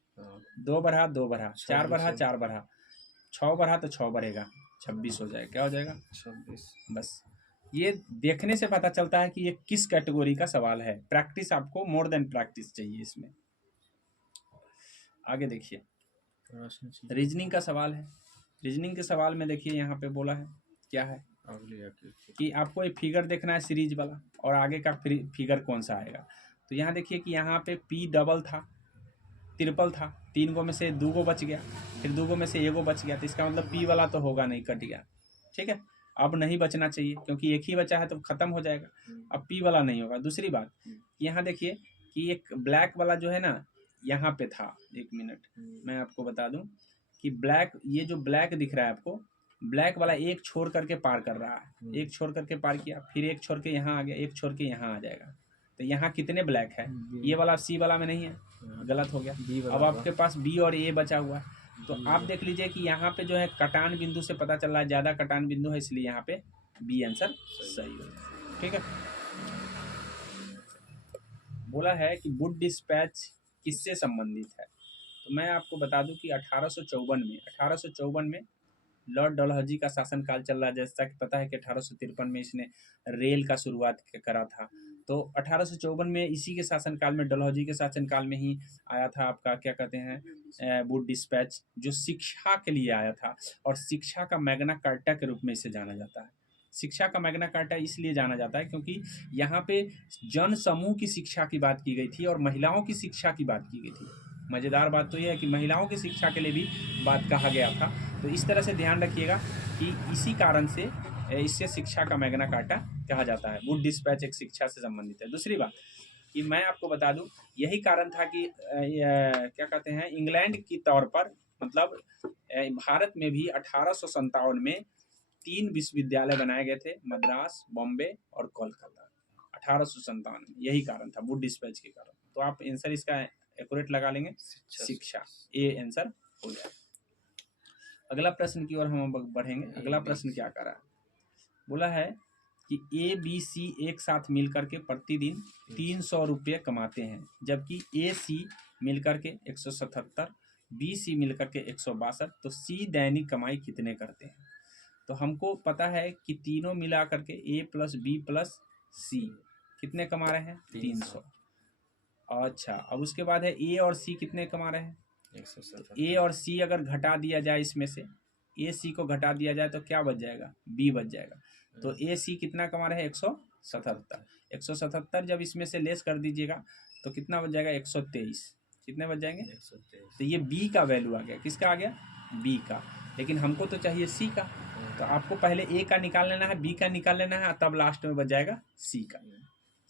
2 बढ़ा, 2 बढ़ा, 4 बढ़ा, 4 बढ़ा, 6 बढ़ा तो 6 बढ़ेगा, 26 हो जाएगा। क्या हो जाएगा? 26। बस ये देखने से पता चलता है कि ये किस कैटेगरी का सवाल है। प्रैक्टिस, आपको मोर देन प्रैक्टिस चाहिए इसमें। आगे देखिए, रीजनिंग का सवाल है। रीजनिंग के सवाल में देखिए यहाँ पे बोला है क्या है कि आपको एक फिगर देखना है सीरीज वाला, और आगे का फिगर कौन सा आएगा। तो यहाँ देखिए कि यहाँ पे पी डबल था, ट्रिपल था, 3 गो में से 2 गो बच गया, फिर 2 गो में से 1 गो बच गया, तो इसका मतलब पी वाला तो होगा नहीं, कट गया। ठीक है, अब नहीं बचना चाहिए क्योंकि एक ही बचा है तो खत्म हो जाएगा, अब पी वाला नहीं होगा। दूसरी बात, यहाँ देखिए कि एक ब्लैक वाला जो है ना यहाँ पे था, 1 मिनट मैं आपको बता दूं कि ब्लैक, ये जो ब्लैक दिख रहा है आपको, ब्लैक वाला एक छोड़ करके पार कर रहा है, एक छोड़ करके पार किया, फिर एक छोड़ के यहाँ आ गया, एक छोड़ के यहाँ आ जाएगा। तो यहाँ कितने ब्लैक है? ये वाला सी वाला में नहीं है, गलत हो गया। अब आपके पास बी और ए बचा हुआ है, तो आप देख लीजिए कि यहाँ पे जो है कटान बिंदु से पता चल रहा है, ज़्यादा कटान बिंदु है, इसलिए यहाँ पे बी आंसर सही हो जाएगा। ठीक है, बोला है कि वुड डिस्पैच किससे संबंधित है, तो मैं आपको बता दूं कि 1854 में लॉर्ड डलहौजी का शासनकाल चल रहा है। जैसा कि पता है कि 1853 में इसने रेल का शुरुआत करा था, तो 1854 में इसी के शासनकाल में, डलहौजी के शासनकाल में ही आया था आपका क्या कहते हैं वुड डिस्पैच, जो शिक्षा के लिए आया था, और शिक्षा का मैग्ना कार्टा के रूप में इसे जाना जाता है। शिक्षा का मैग्ना कार्टा इसलिए जाना जाता है क्योंकि यहाँ पे जन समूह की शिक्षा की बात की गई थी और महिलाओं की शिक्षा की बात की गई थी। मज़ेदार बात तो यह है कि महिलाओं की शिक्षा के लिए भी बात कहा गया था। तो इस तरह से ध्यान रखिएगा कि इसी कारण से इससे शिक्षा का मैग्ना कार्टा कहा जाता है। वुड डिस्पैच एक शिक्षा से संबंधित है। दूसरी बात कि मैं आपको बता दूं, यही कारण था कि क्या कहते हैं, इंग्लैंड की तौर पर, मतलब भारत में भी 1857 में 3 विश्वविद्यालय बनाए गए थे, मद्रास, बॉम्बे और कोलकाता। 1857 में यही कारण था, वुड डिस्पैच के कारण। तो आप आंसर इसका एक्यूरेट लगा लेंगे, शिक्षा, ए आंसर हो जाए। अगला प्रश्न की ओर हम बढ़ेंगे। अगला प्रश्न क्या कर रहा है, बोला है कि ए बी सी एक साथ मिलकर के प्रतिदिन 300 रुपये कमाते हैं, जबकि ए सी मिलकर के 177, बी सी मिलकर के 162, तो सी दैनिक कमाई कितने करते हैं। तो हमको पता है कि तीनों मिला करके ए प्लस बी प्लस सी कितने कमा रहे हैं, 300। अच्छा, अब उसके बाद है ए और सी कितने कमा रहे हैं, 177। ए और सी अगर घटा दिया जाए, इसमें से ए सी को घटा दिया जाए तो क्या बच जाएगा, बी बच जाएगा। तो ए सी कितना कमा रहे हैं, 177। 177 जब इसमें से लेस कर दीजिएगा तो कितना बच जाएगा, 123। कितने बच जाएंगे, 123। तो ये बी का वैल्यू आ गया, किसका आ गया, बी का। लेकिन हमको तो चाहिए सी का, तो आपको पहले ए का निकाल लेना है, बी का निकाल लेना है, तब लास्ट में बच जाएगा सी का।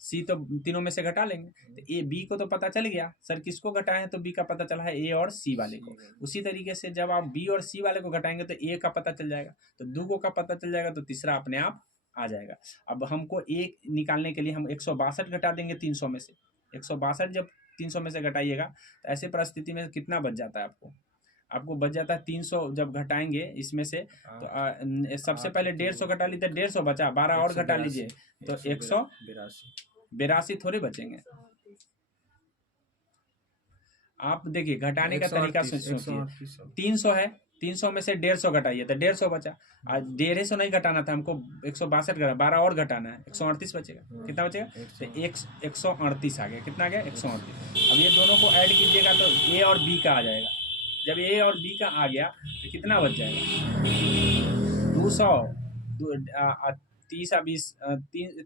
सी तो तीनों में से घटा लेंगे, तो ए बी को तो पता चल गया सर किसको घटाए हैं, तो बी का पता चला है ए और सी वाले को। उसी तरीके से जब आप बी और सी वाले को घटाएंगे तो ए का पता चल जाएगा, तो 2 का पता चल जाएगा, तो तीसरा अपने आप आ जाएगा। अब हमको ए निकालने के लिए हम 162 घटा देंगे 300 में से। 162 जब 300 में से घटाइएगा तो ऐसे परिस्थिति में कितना बच जाता है आपको बच जाता है 300 जब घटाएंगे इसमें से, तो सबसे पहले 150 घटा लीजिए, 150 बचा, 12 और घटा लीजिए तो 182 थोड़े बचेंगे। आप देखिए घटाने का तरीका सोचिए, 300 है 300 में से 150 घटाइए तो 150 बचा। आज 150 नहीं घटाना था हमको, 162 घटा, 12 और घटाना है, 138 बचेगा। कितना बचेगा? तो 138 आ गया। कितना आ गया? 138। अब ये दोनों को ऐड कीजिएगा तो ए और बी का आ जाएगा। जब ए और बी का आ गया तो कितना बच जाएगा? 200, 30 और 20,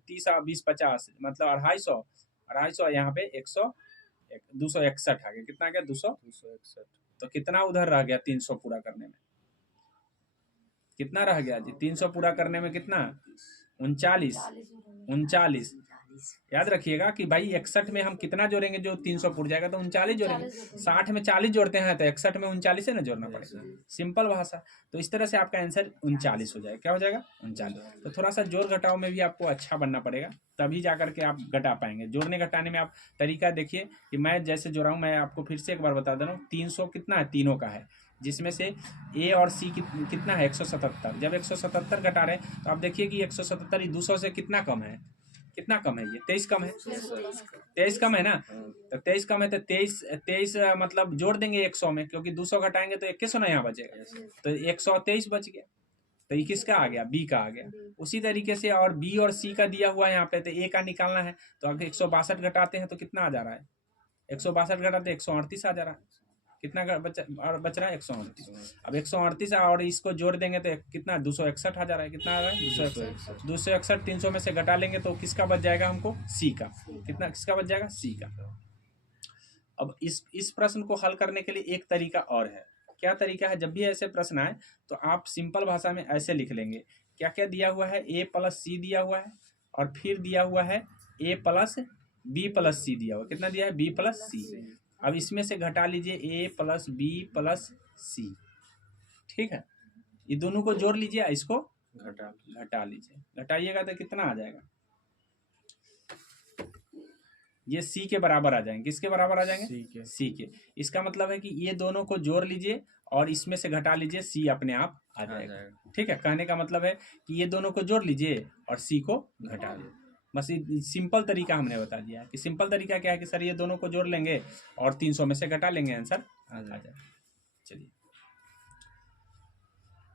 30 और 20 50, मतलब 250 यहाँ पे 261 आ गया। कितना आ गया? 261। तो कितना उधर रह गया 300 पूरा करने में? कितना रह गया जी 300 पूरा करने में? कितना? 39। याद रखिएगा कि भाई 61 में हम कितना जोड़ेंगे जो 300 पूरा जाएगा? तो 39 जोड़ेंगे। 60 में 40 जोड़ते हैं तो 61 में 39 है ना जोड़ना पड़ेगा। सिंपल भाषा। तो इस तरह से आपका आंसर 39 हो जाएगा। क्या हो जाएगा? 39। तो थोड़ा सा जोड़ घटाव में भी आपको अच्छा बनना पड़ेगा, तभी जाकर के आप घटा पाएंगे। जोड़ने घटाने में आप तरीका देखिए कि मैं जैसे जोड़ा हूँ, मैं आपको फिर से एक बार बता दे रहा हूँ। 300 कितना है? तीनों का है, जिसमें से ए और सी कितना है? 177। जब 177 घटा रहे हैं तो आप देखिए कि 177 200 से कितना कम है? कितना कम है? ये 23 कम है। 23 कम है ना? तो 23 कम है तो 23 मतलब जोड़ देंगे 100 में, क्योंकि 200 घटाएंगे तो 21 ना यहाँ बचेगा, तो 123 बच गया। तो ये किसका आ गया? बी का आ गया। उसी तरीके से और बी और सी का दिया हुआ है यहाँ पे, तो ए का निकालना है तो अगर 162 घटाते हैं तो कितना आ जा रहा है? 162 घटाते 138 आ जा रहा है। कितना बच रहा है? 138। अब 138 और इसको जोड़ देंगे तो कितना? 261 आ जा रहा है। कितना आ रहा है? 261। 261 300 में से घटा लेंगे तो किसका बच जाएगा हमको? सी का। कितना किसका बच जाएगा? सी का। अब इस प्रश्न को हल करने के लिए एक तरीका और है। क्या तरीका है? जब भी ऐसे प्रश्न आए तो आप सिंपल भाषा में ऐसे लिख लेंगे। क्या क्या दिया हुआ है? ए प्लस सी दिया हुआ है, और फिर दिया हुआ है ए प्लस बी प्लस सी दिया हुआ। कितना दिया है? बी प्लस सी। अब इसमें से घटा लीजिए ए प्लस बी प्लस सी। ठीक है, ये दोनों को जोड़ लीजिए, इसको घटा लीजिए। घटाइएगा तो कितना आ जाएगा? ये सी के बराबर आ जाएंगे। किसके बराबर आ जाएंगे? सी के। इसका मतलब है कि ये दोनों को जोड़ लीजिए और इसमें से घटा लीजिए, सी अपने आप आ जाएगा। ठीक है, कहने का मतलब है कि ये दोनों को जोड़ लीजिए और सी को घटा लीजिए। बस सिंपल तरीका हमने बता दिया है कि सिंपल तरीका क्या है कि सर ये दोनों को जोड़ लेंगे और 300 में से घटा लेंगे, आंसर आ जाएगा। चलिए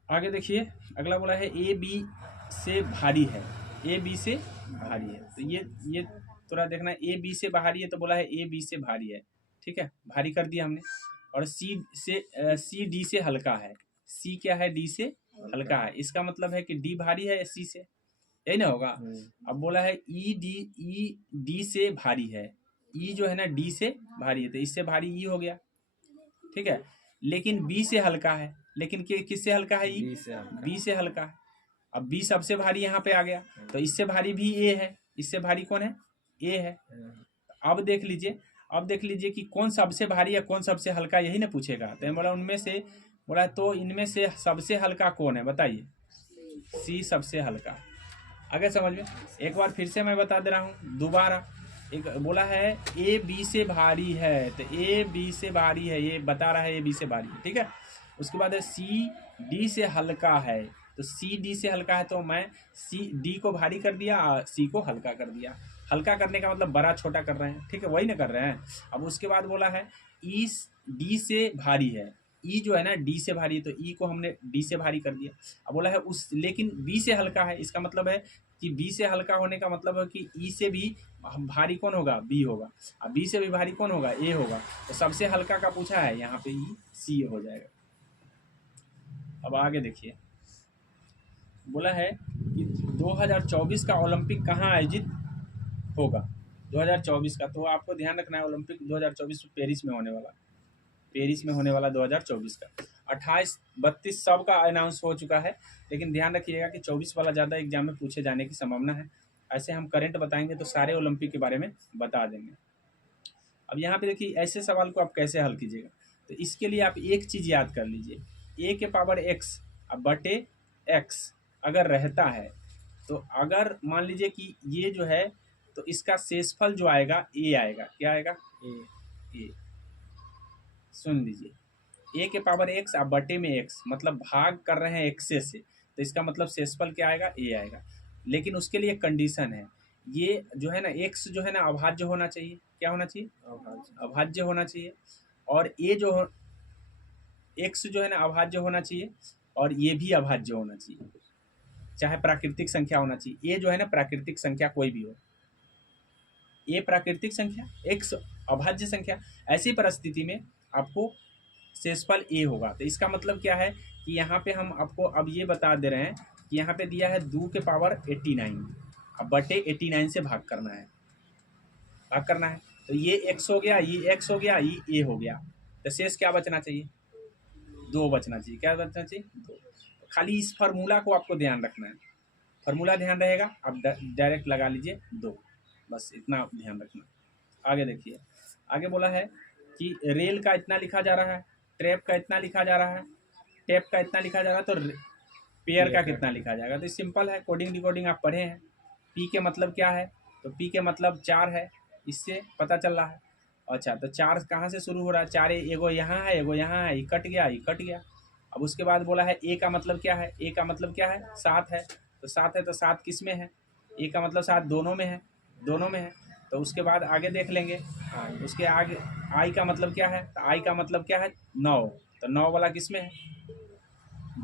आगे देखिए, अगला बोला है ए बी से भारी है। ए बी से भारी है, तो ये थोड़ा देखना। ए बी से भारी है तो बोला है ए बी से भारी है। ठीक है, भारी कर दिया हमने। और सी डी से हल्का है। सी क्या है? डी से हल्का है। इसका मतलब है कि डी भारी है सी से, यही ना होगा। अब बोला है ई डी से भारी है। ई जो है ना डी से भारी है, तो इससे भारी ई हो गया। ठीक है, लेकिन बी से हल्का है। लेकिन किससे हल्का है? ई बी से हल्का है। अब बी सबसे भारी यहाँ पे आ गया, तो इससे भारी भी ए है। इससे भारी कौन है? ए है। अब देख लीजिए कि कौन सबसे भारी है, कौन सबसे हल्का, यही ना पूछेगा। तो बोला उनमें से, बोला तो इनमें से सबसे हल्का कौन है? बताइए। सी सबसे हल्का। आगे समझ में? एक बार फिर से मैं बता दे रहा हूँ दोबारा। एक बोला है ए बी से भारी है, तो ए बी से भारी है, ये बता रहा है ए बी से भारी है। ठीक है, उसके बाद है सी डी से हल्का है, तो सी डी से हल्का है तो मैं सी डी को भारी कर दिया, सी को हल्का कर दिया। हल्का करने का मतलब बड़ा छोटा कर रहे हैं। ठीक है, वही ना कर रहे हैं। अब उसके बाद बोला है ई डी से भारी है। ई जो है ना डी से भारी है, तो ई को हमने डी से भारी कर दिया। अब बोला है लेकिन बी से हल्का है। इसका मतलब है कि बी से हल्का होने का मतलब है कि ई से भी भारी कौन होगा? बी होगा। अब बी से भी भारी कौन होगा? ए होगा। तो सबसे हल्का का पूछा है, यहाँ पे ई सी हो जाएगा। अब आगे देखिए, बोला है कि 2024 का ओलंपिक कहाँ आयोजित होगा? 2024 का, तो आपको ध्यान रखना है ओलंपिक 2024 पेरिस में होने वाला। पेरिस में होने वाला 2024 का। 28, 32 सब का अनाउंस हो चुका है, लेकिन ध्यान रखिएगा कि 24 वाला ज़्यादा एग्जाम में पूछे जाने की संभावना है। ऐसे हम करंट बताएंगे तो सारे ओलंपिक के बारे में बता देंगे। अब यहाँ पे देखिए, ऐसे सवाल को आप कैसे हल कीजिएगा? तो इसके लिए आप एक चीज़ याद कर लीजिए, ए के पावर एक्स बटे एक्स अगर रहता है, तो अगर मान लीजिए कि ये जो है, तो इसका शेषफल जो आएगा ए आएगा। क्या आएगा? ए। सुन लीजिए, ए के पावर एक्स अब बटे में एक्स, मतलब भाग कर रहे हैं एक्से से, तो इसका मतलब शेषफल क्या आएगा? ए आएगा। लेकिन उसके लिए कंडीशन है, ये जो है ना एक्स जो है ना अभाज्य होना चाहिए। क्या होना चाहिए? अभाज्य होना चाहिए। और ए x जो है ना अभाज्य होना चाहिए और ये भी अभाज्य होना चाहिए, चाहे प्राकृतिक संख्या होना चाहिए। ये जो है ना प्राकृतिक संख्या कोई भी हो, ये प्राकृतिक संख्या, x अभाज्य संख्या, ऐसी परिस्थिति में आपको शेषफल a होगा। तो इसका मतलब क्या है कि यहाँ पे हम आपको अब ये बता दे रहे हैं कि यहाँ पे दिया है 2 के पावर 89, अब बटे 89 से भाग करना है, भाग करना है। तो ये x हो गया, ये x हो गया, ये a हो गया, तो शेष क्या बचना चाहिए? 2 बचना चाहिए। क्या बचना चाहिए? 2। खाली इस फार्मूला को आपको ध्यान रखना है, फार्मूला ध्यान रहेगा, आप डायरेक्ट लगा लीजिए 2, बस इतना ध्यान रखना। आगे देखिए, आगे बोला है कि रेल का इतना लिखा जा रहा है, ट्रैप का इतना लिखा जा रहा है, टैप का इतना लिखा जा रहा है, तो पेयर का कितना लिखा जाएगा? तो सिंपल है, कोडिंग डिकोडिंग आप पढ़े हैं। पी के मतलब क्या है? तो पी के मतलब 4 है, इससे पता चल रहा है। अच्छा, तो 4 कहाँ से शुरू हो रहा है? 4 एगो यहाँ है, एगो यहाँ है, ये कट गया, ये कट गया। अब उसके बाद बोला है ए का मतलब क्या है? ए का मतलब क्या है? 7 है, तो 7 है, तो 7 किस में है? ए का मतलब 7 दोनों में है, दोनों में है। तो उसके बाद आगे देख लेंगे, हाँ उसके आगे आई का मतलब क्या है? तो आई का मतलब क्या है? 9, तो 9 वाला किस में है?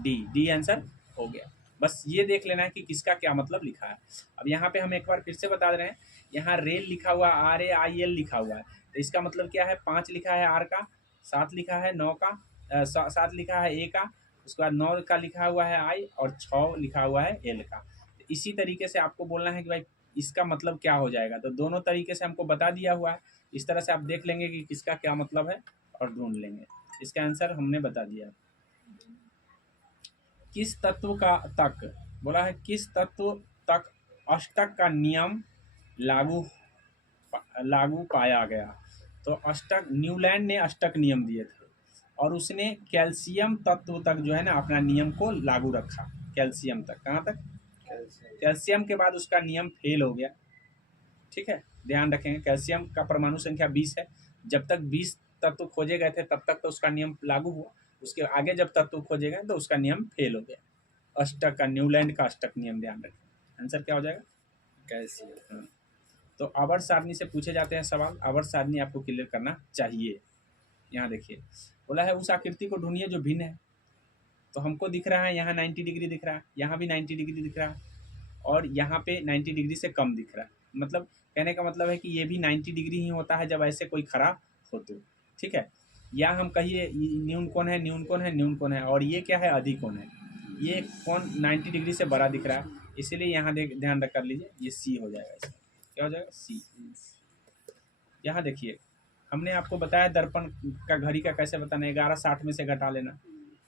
डी आंसर हो गया। बस ये देख लेना है कि किसका क्या मतलब लिखा है। अब यहाँ पे हम एक बार फिर से बता दे रहे हैं, यहाँ रेल लिखा हुआ RAIL लिखा हुआ है, तो इसका मतलब क्या है? 5 लिखा है आर का, 7 लिखा है 9 का, 7 लिखा है ए का, उसके बाद 9 का लिखा हुआ है आई, और 6 लिखा हुआ है एल का। तो इसी तरीके से आपको बोलना है कि भाई इसका मतलब क्या हो जाएगा। तो दोनों तरीके से हमको बता दिया हुआ है, इस तरह से आप देख लेंगे कि किसका क्या मतलब है और ढूंढ लेंगे। इसका आंसर हमने बता दिया। किस तत्व का तक, बोला है किस तत्व तक अष्टक का नियम लागू पाया गया? तो अष्टक, न्यूलैंड ने अष्टक नियम दिए थे और उसने कैल्शियम तत्व तक जो है ना अपना नियम को लागू रखा। कैल्शियम तक, कहाँ तक? कैल्शियम के बाद उसका नियम फेल हो गया। ठीक है, ध्यान रखेंगे, कैल्शियम का परमाणु संख्या 20 है, जब तक 20 तत्व खोजे गए थे तब तक तो उसका नियम लागू हुआ, उसके आगे जब तत्व खोजे गए तो उसका नियम फेल हो गया। अष्टक का, न्यूलैंड का अष्टक नियम, ध्यान रखें। आंसर क्या हो जाएगा? कैल्शियम। तो आवर्त सारणी से पूछे जाते हैं सवाल, आवर्त सारणी आपको क्लियर करना चाहिए। यहाँ देखिए, बोला है उस आकृति को ढूंढिए जो भिन्न है। तो हमको दिख रहा है यहाँ 90 डिग्री दिख रहा है, यहाँ भी 90 डिग्री दिख रहा है, और यहाँ पे 90 डिग्री से कम दिख रहा है। मतलब कहने का मतलब है कि ये भी 90 डिग्री ही होता है जब ऐसे कोई खड़ा हो तो। ठीक है, या हम कहिए न्यून कोण है, न्यून कोण है, न्यून कोण है, और ये क्या है? अधिक कोण है। ये कोण 90 डिग्री से बड़ा दिख रहा है, इसीलिए यहाँ ध्यान रख कर लीजिए, ये सी हो जाएगा। इसका क्या हो जाएगा? सी। यहाँ देखिए, हमने आपको बताया दर्पण का घड़ी का कैसे बताना, 11:60 में से घटा लेना।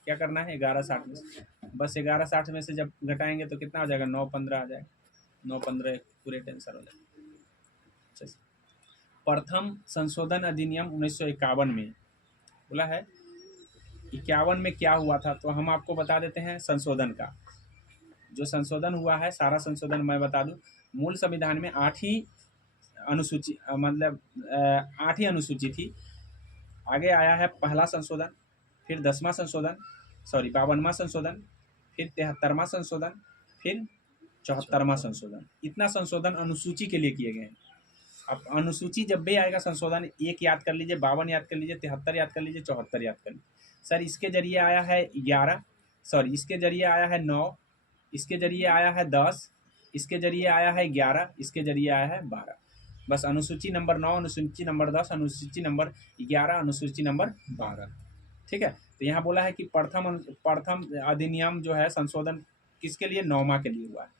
क्या करना है? 11:60 में से, बस 11:60 में से जब घटाएंगे तो कितना हो जाएगा? 9:15 आ जाएगा, 9:15 पूरे टेंसर हो जाएगा। प्रथम संशोधन अधिनियम 1951 में, बोला है 51 में क्या हुआ था, तो हम आपको बता देते हैं संशोधन का। जो संशोधन हुआ है, सारा संशोधन मैं बता दूं। मूल संविधान में 8 ही अनुसूची, मतलब 8 ही अनुसूची थी। आगे आया है पहला संशोधन, फिर 10वां संशोधन, 52वां संशोधन, फिर 73वां संशोधन, फिर 74वां संशोधन। इतना संशोधन अनुसूची के लिए किए गए हैं। अब अनुसूची जब भी आएगा संशोधन, 1 याद कर लीजिए, 52 याद कर लीजिए, 73 याद कर लीजिए, 74 याद कर लीजिए। सर इसके जरिए आया है 11, सॉरी इसके जरिए आया है 9, इसके जरिए आया है 10, इसके जरिए आया है 11, इसके जरिए आया है 12। बस अनुसूची नंबर 9, अनुसूची नंबर 10, अनुसूची नंबर 11, अनुसूची नंबर 12। ठीक है, तो यहाँ बोला है कि प्रथम अधिनियम जो है संशोधन किसके लिए? 9वां के लिए हुआ है।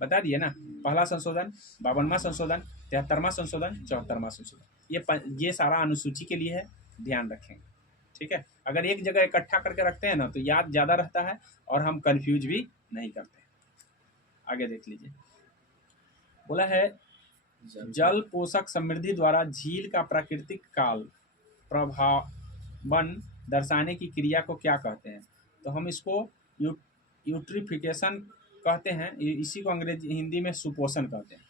बता दिए ना, पहला संशोधन, 52वां संशोधन, 73वां संशोधन, 74वां संशोधन, ये सारा अनुसूची के लिए है, ध्यान रखेंगे। ठीक है, अगर एक जगह इकट्ठा करके रखते हैं ना तो याद ज़्यादा रहता है और हम कंफ्यूज भी नहीं करते। आगे देख लीजिए, बोला है जल पोषक समृद्धि द्वारा झील का प्राकृतिक काल प्रभावन दर्शाने की क्रिया को क्या कहते हैं? तो हम इसको यूट्रिफिकेशन कहते हैं, इसी को अंग्रेजी हिंदी में सुपोषण कहते हैं।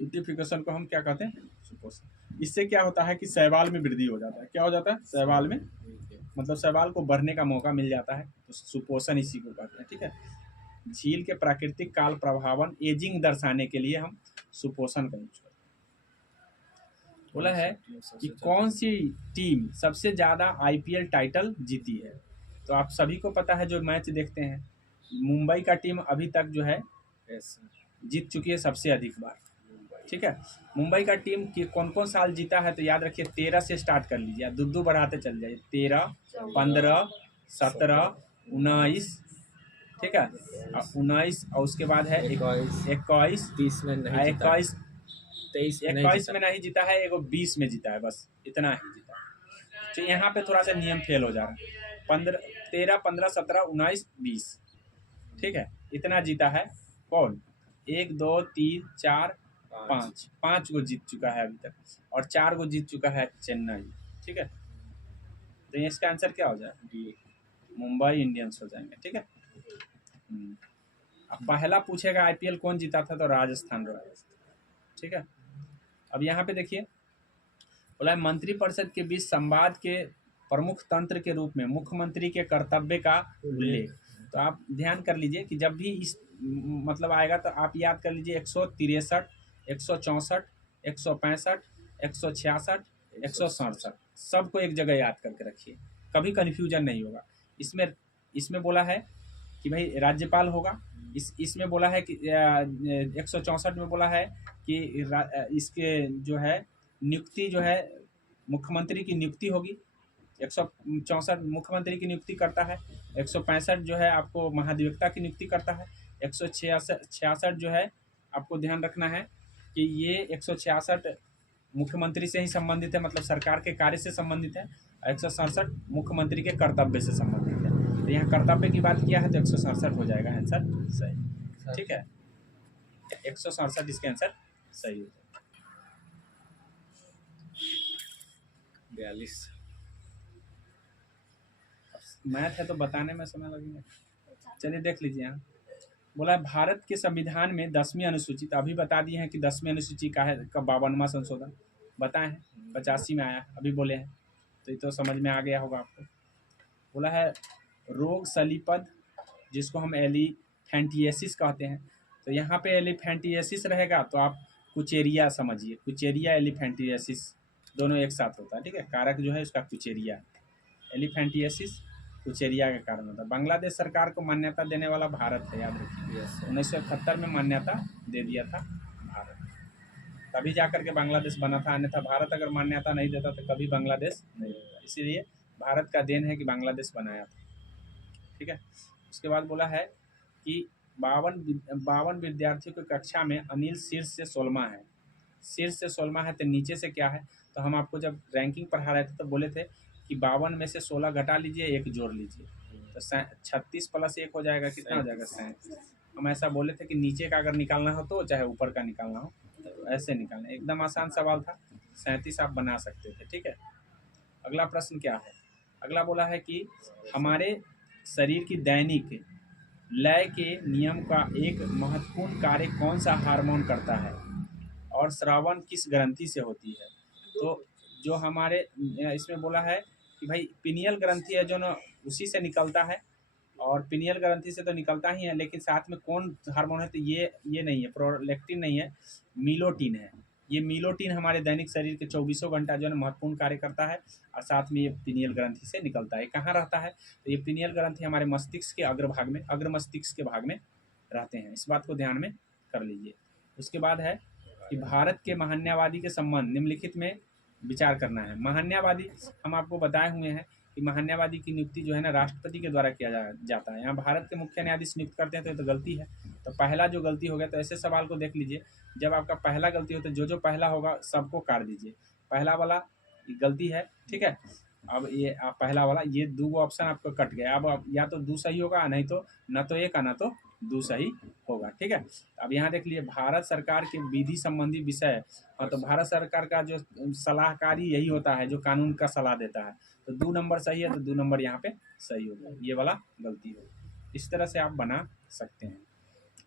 यूट्रिफिकेशन को हम क्या कहते हैं? सुपोषण। इससे क्या होता है कि शैवाल में वृद्धि हो जाता है। क्या हो जाता है? शैवाल में, मतलब शैवाल को बढ़ने का मौका मिल जाता है, तो सुपोषण इसी को कहते हैं। ठीक है, झील के प्राकृतिक काल प्रभावन, एजिंग दर्शाने के लिए हम सुपोषण का यूज करते हैं। बोला है कि कौन सी टीम सबसे ज़्यादा आईपीएल टाइटल जीती है। तो आप सभी को पता है जो मैच देखते हैं, मुंबई का टीम अभी तक जो है जीत चुकी है सबसे अधिक बार। ठीक है, मुंबई का टीम की कौन कौन साल जीता है तो याद रखिए 13 से स्टार्ट कर लीजिए, आप दो बढ़ाते चल जाइए, 13, 15, 17, 19, ठीक है, 19 और उसके बाद है 21, 30 में नहीं जीता, 21, 21 में नहीं जीता है, एगो 20 में जीता है, बस इतना ही जीता है। तो यहाँ पे थोड़ा सा नियम फेल हो जा रहा है। 13, 15, 17, 19, 20, ठीक है, इतना जीता है कौन? 1, 2, 3, 4, 5 गो जीत चुका है अभी तक, और 4 गो जीत चुका है चेन्नई। ठीक है, तो इसका आंसर क्या हो जाए? मुंबई इंडियंस हो जाएंगे। ठीक है, अब पहला पूछेगा आईपीएल कौन जीता था, तो राजस्थान रॉयल्स। ठीक है, अब यहाँ पे देखिए बोला है मंत्रिपरिषद के बीच संवाद के प्रमुख तंत्र के रूप में मुख्यमंत्री के कर्तव्य का उल्लेख। तो आप ध्यान कर लीजिए कि जब भी इस मतलब आएगा तो आप याद कर लीजिए 163, 164, 165, 166, 167, सबको एक जगह याद करके रखिए, कभी कन्फ्यूजन नहीं होगा। इसमें बोला है कि भाई राज्यपाल होगा, इसमें बोला है कि 164 में बोला है कि इसके जो है नियुक्ति जो है मुख्यमंत्री की नियुक्ति होगी, 164 मुख्यमंत्री की नियुक्ति करता है, 165 जो है आपको महाधिवक्ता की नियुक्ति करता है, 166 जो है आपको ध्यान रखना है कि ये 166 मुख्यमंत्री से ही संबंधित है, मतलब सरकार के कार्य से संबंधित है, 167 मुख्यमंत्री के कर्तव्य से संबंधित है। तो यहाँ कर्तव्य की बात किया है तो 167 हो जाएगा आंसर सही। ठीक है, 167 इसके आंसर सही हो जाएगा। 42 मैथ है तो बताने में समय लगेगा। चलिए देख लीजिए, यहाँ बोला है भारत के संविधान में 10वीं अनुसूची, तो अभी बता दिए हैं कि 10वीं अनुसूची का है, कब 52वां संशोधन बताए हैं, 85 में आया, अभी बोले हैं, तो ये तो समझ में आ गया होगा आपको। बोला है रोग सलीपद, जिसको हम एलिफेंटिएसिस कहते हैं, तो यहाँ पे एलिफेंटिएसिस रहेगा तो आप कुचेरिया समझिए, कुचेरिया एलिफेंटिएसिस दोनों एक साथ होता है। ठीक है, कारक जो है उसका कुचेरिया, एलिफेंटिएसिस कुचेरिया के कारण होता है। बांग्लादेश सरकार को मान्यता देने वाला भारत है, याद रखिए, 1971 में मान्यता दे दिया था भारत, तभी जाकर के बांग्लादेश बना था, अन्यथा भारत अगर मान्यता नहीं देता तो कभी बांग्लादेश नहीं होता। इसीलिए भारत का देन है कि बांग्लादेश बनाया था। ठीक है, उसके बाद बोला है कि 52 विद्यार्थियों की कक्षा में अनिल शीर्ष से 16वां है, शीर्ष से 16वां है, तो नीचे से क्या है, तो हम आपको जब रैंकिंग पढ़ा रहे थे तो बोले थे कि 52 में से 16 घटा लीजिए, 1 जोड़ लीजिए, तो 36 + 1 हो जाएगा, कितना हो जाएगा? 37। हम ऐसा बोले थे कि नीचे का अगर निकालना हो तो चाहे ऊपर का निकालना हो तो ऐसे निकालना, एकदम आसान सवाल था, 37 आप बना सकते थे। ठीक है, अगला प्रश्न क्या है? अगला बोला है कि हमारे शरीर की दैनिक लय के नियम का एक महत्वपूर्ण कार्य कौन सा हार्मोन करता है, और श्रावण किस ग्रंथि से होती है? तो जो हमारे इसमें बोला है कि भाई पिनियल ग्रंथि है जो ना, उसी से निकलता है, और पिनियल ग्रंथि से तो निकलता ही है, लेकिन साथ में कौन हार्मोन है, तो ये नहीं है, प्रोलैक्टिन नहीं है, मीलोटिन है। ये मीलोटिन हमारे दैनिक शरीर के 24 घंटा जो है महत्वपूर्ण कार्य करता है, और साथ में ये पिनियल ग्रंथि से निकलता है। कहाँ रहता है? तो ये पिनियल ग्रंथि हमारे मस्तिष्क के अग्रभाग में, अग्र मस्तिष्क के भाग में रहते हैं, इस बात को ध्यान में कर लीजिए। उसके बाद है कि भारत के महान्यावादी के संबंध निम्नलिखित में विचार करना है। महान्यावादी हम आपको बताए हुए हैं कि महान्यावादी की नियुक्ति जो है ना राष्ट्रपति के द्वारा किया जाता है। यहाँ भारत के मुख्य न्यायाधीश नियुक्त करते हैं, तो ये तो गलती है। तो पहला जो गलती हो गया, तो ऐसे सवाल को देख लीजिए, जब आपका पहला गलती हो तो जो पहला होगा सबको काट दीजिए, पहला वाला गलती है। ठीक है, अब ये पहला वाला, ये 2 ऑप्शन आपको कट गया, अब या तो 2 सही होगा, नहीं तो न तो 1 न तो 2 सही होगा। ठीक है, अब यहाँ देख लीजिए भारत सरकार के विधि संबंधी विषय, तो भारत सरकार का जो सलाहकारी यही होता है जो कानून का सलाह देता है, तो 2 नंबर सही है, तो 2 नंबर यहाँ पे सही होगा, ये वाला गलती हो। इस तरह से आप बना सकते हैं।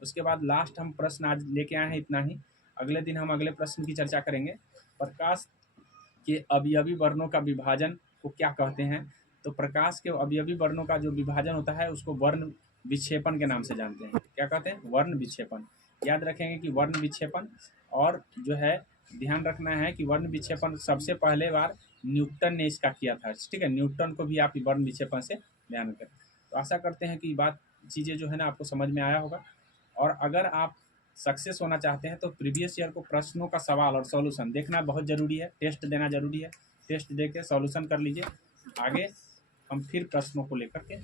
उसके बाद लास्ट हम प्रश्न आज लेके आए हैं, इतना ही। अगले दिन हम अगले प्रश्न की चर्चा करेंगे। प्रकाश के अवयवी वर्णों का विभाजन को क्या कहते हैं? तो प्रकाश के अवयवी वर्णों का जो विभाजन होता है उसको वर्ण विक्षेपण के नाम से जानते हैं। क्या कहते हैं? वर्ण विक्षेपण। याद रखेंगे कि वर्ण विक्षेपण और जो है ध्यान रखना है कि वर्ण विक्षेपण सबसे पहले बार न्यूटन ने इसका किया था, ठीक है। न्यूटन को भी आप वर्ण विक्षेपण से ध्यान करें। तो आशा करते हैं कि बात चीज़ें जो है ना आपको समझ में आया होगा। और अगर आप सक्सेस होना चाहते हैं तो प्रीवियस ईयर को प्रश्नों का सवाल और सॉल्यूशन देखना बहुत ज़रूरी है, टेस्ट देना ज़रूरी है। टेस्ट दे के सॉल्यूशन कर लीजिए, आगे हम फिर प्रश्नों को लेकर के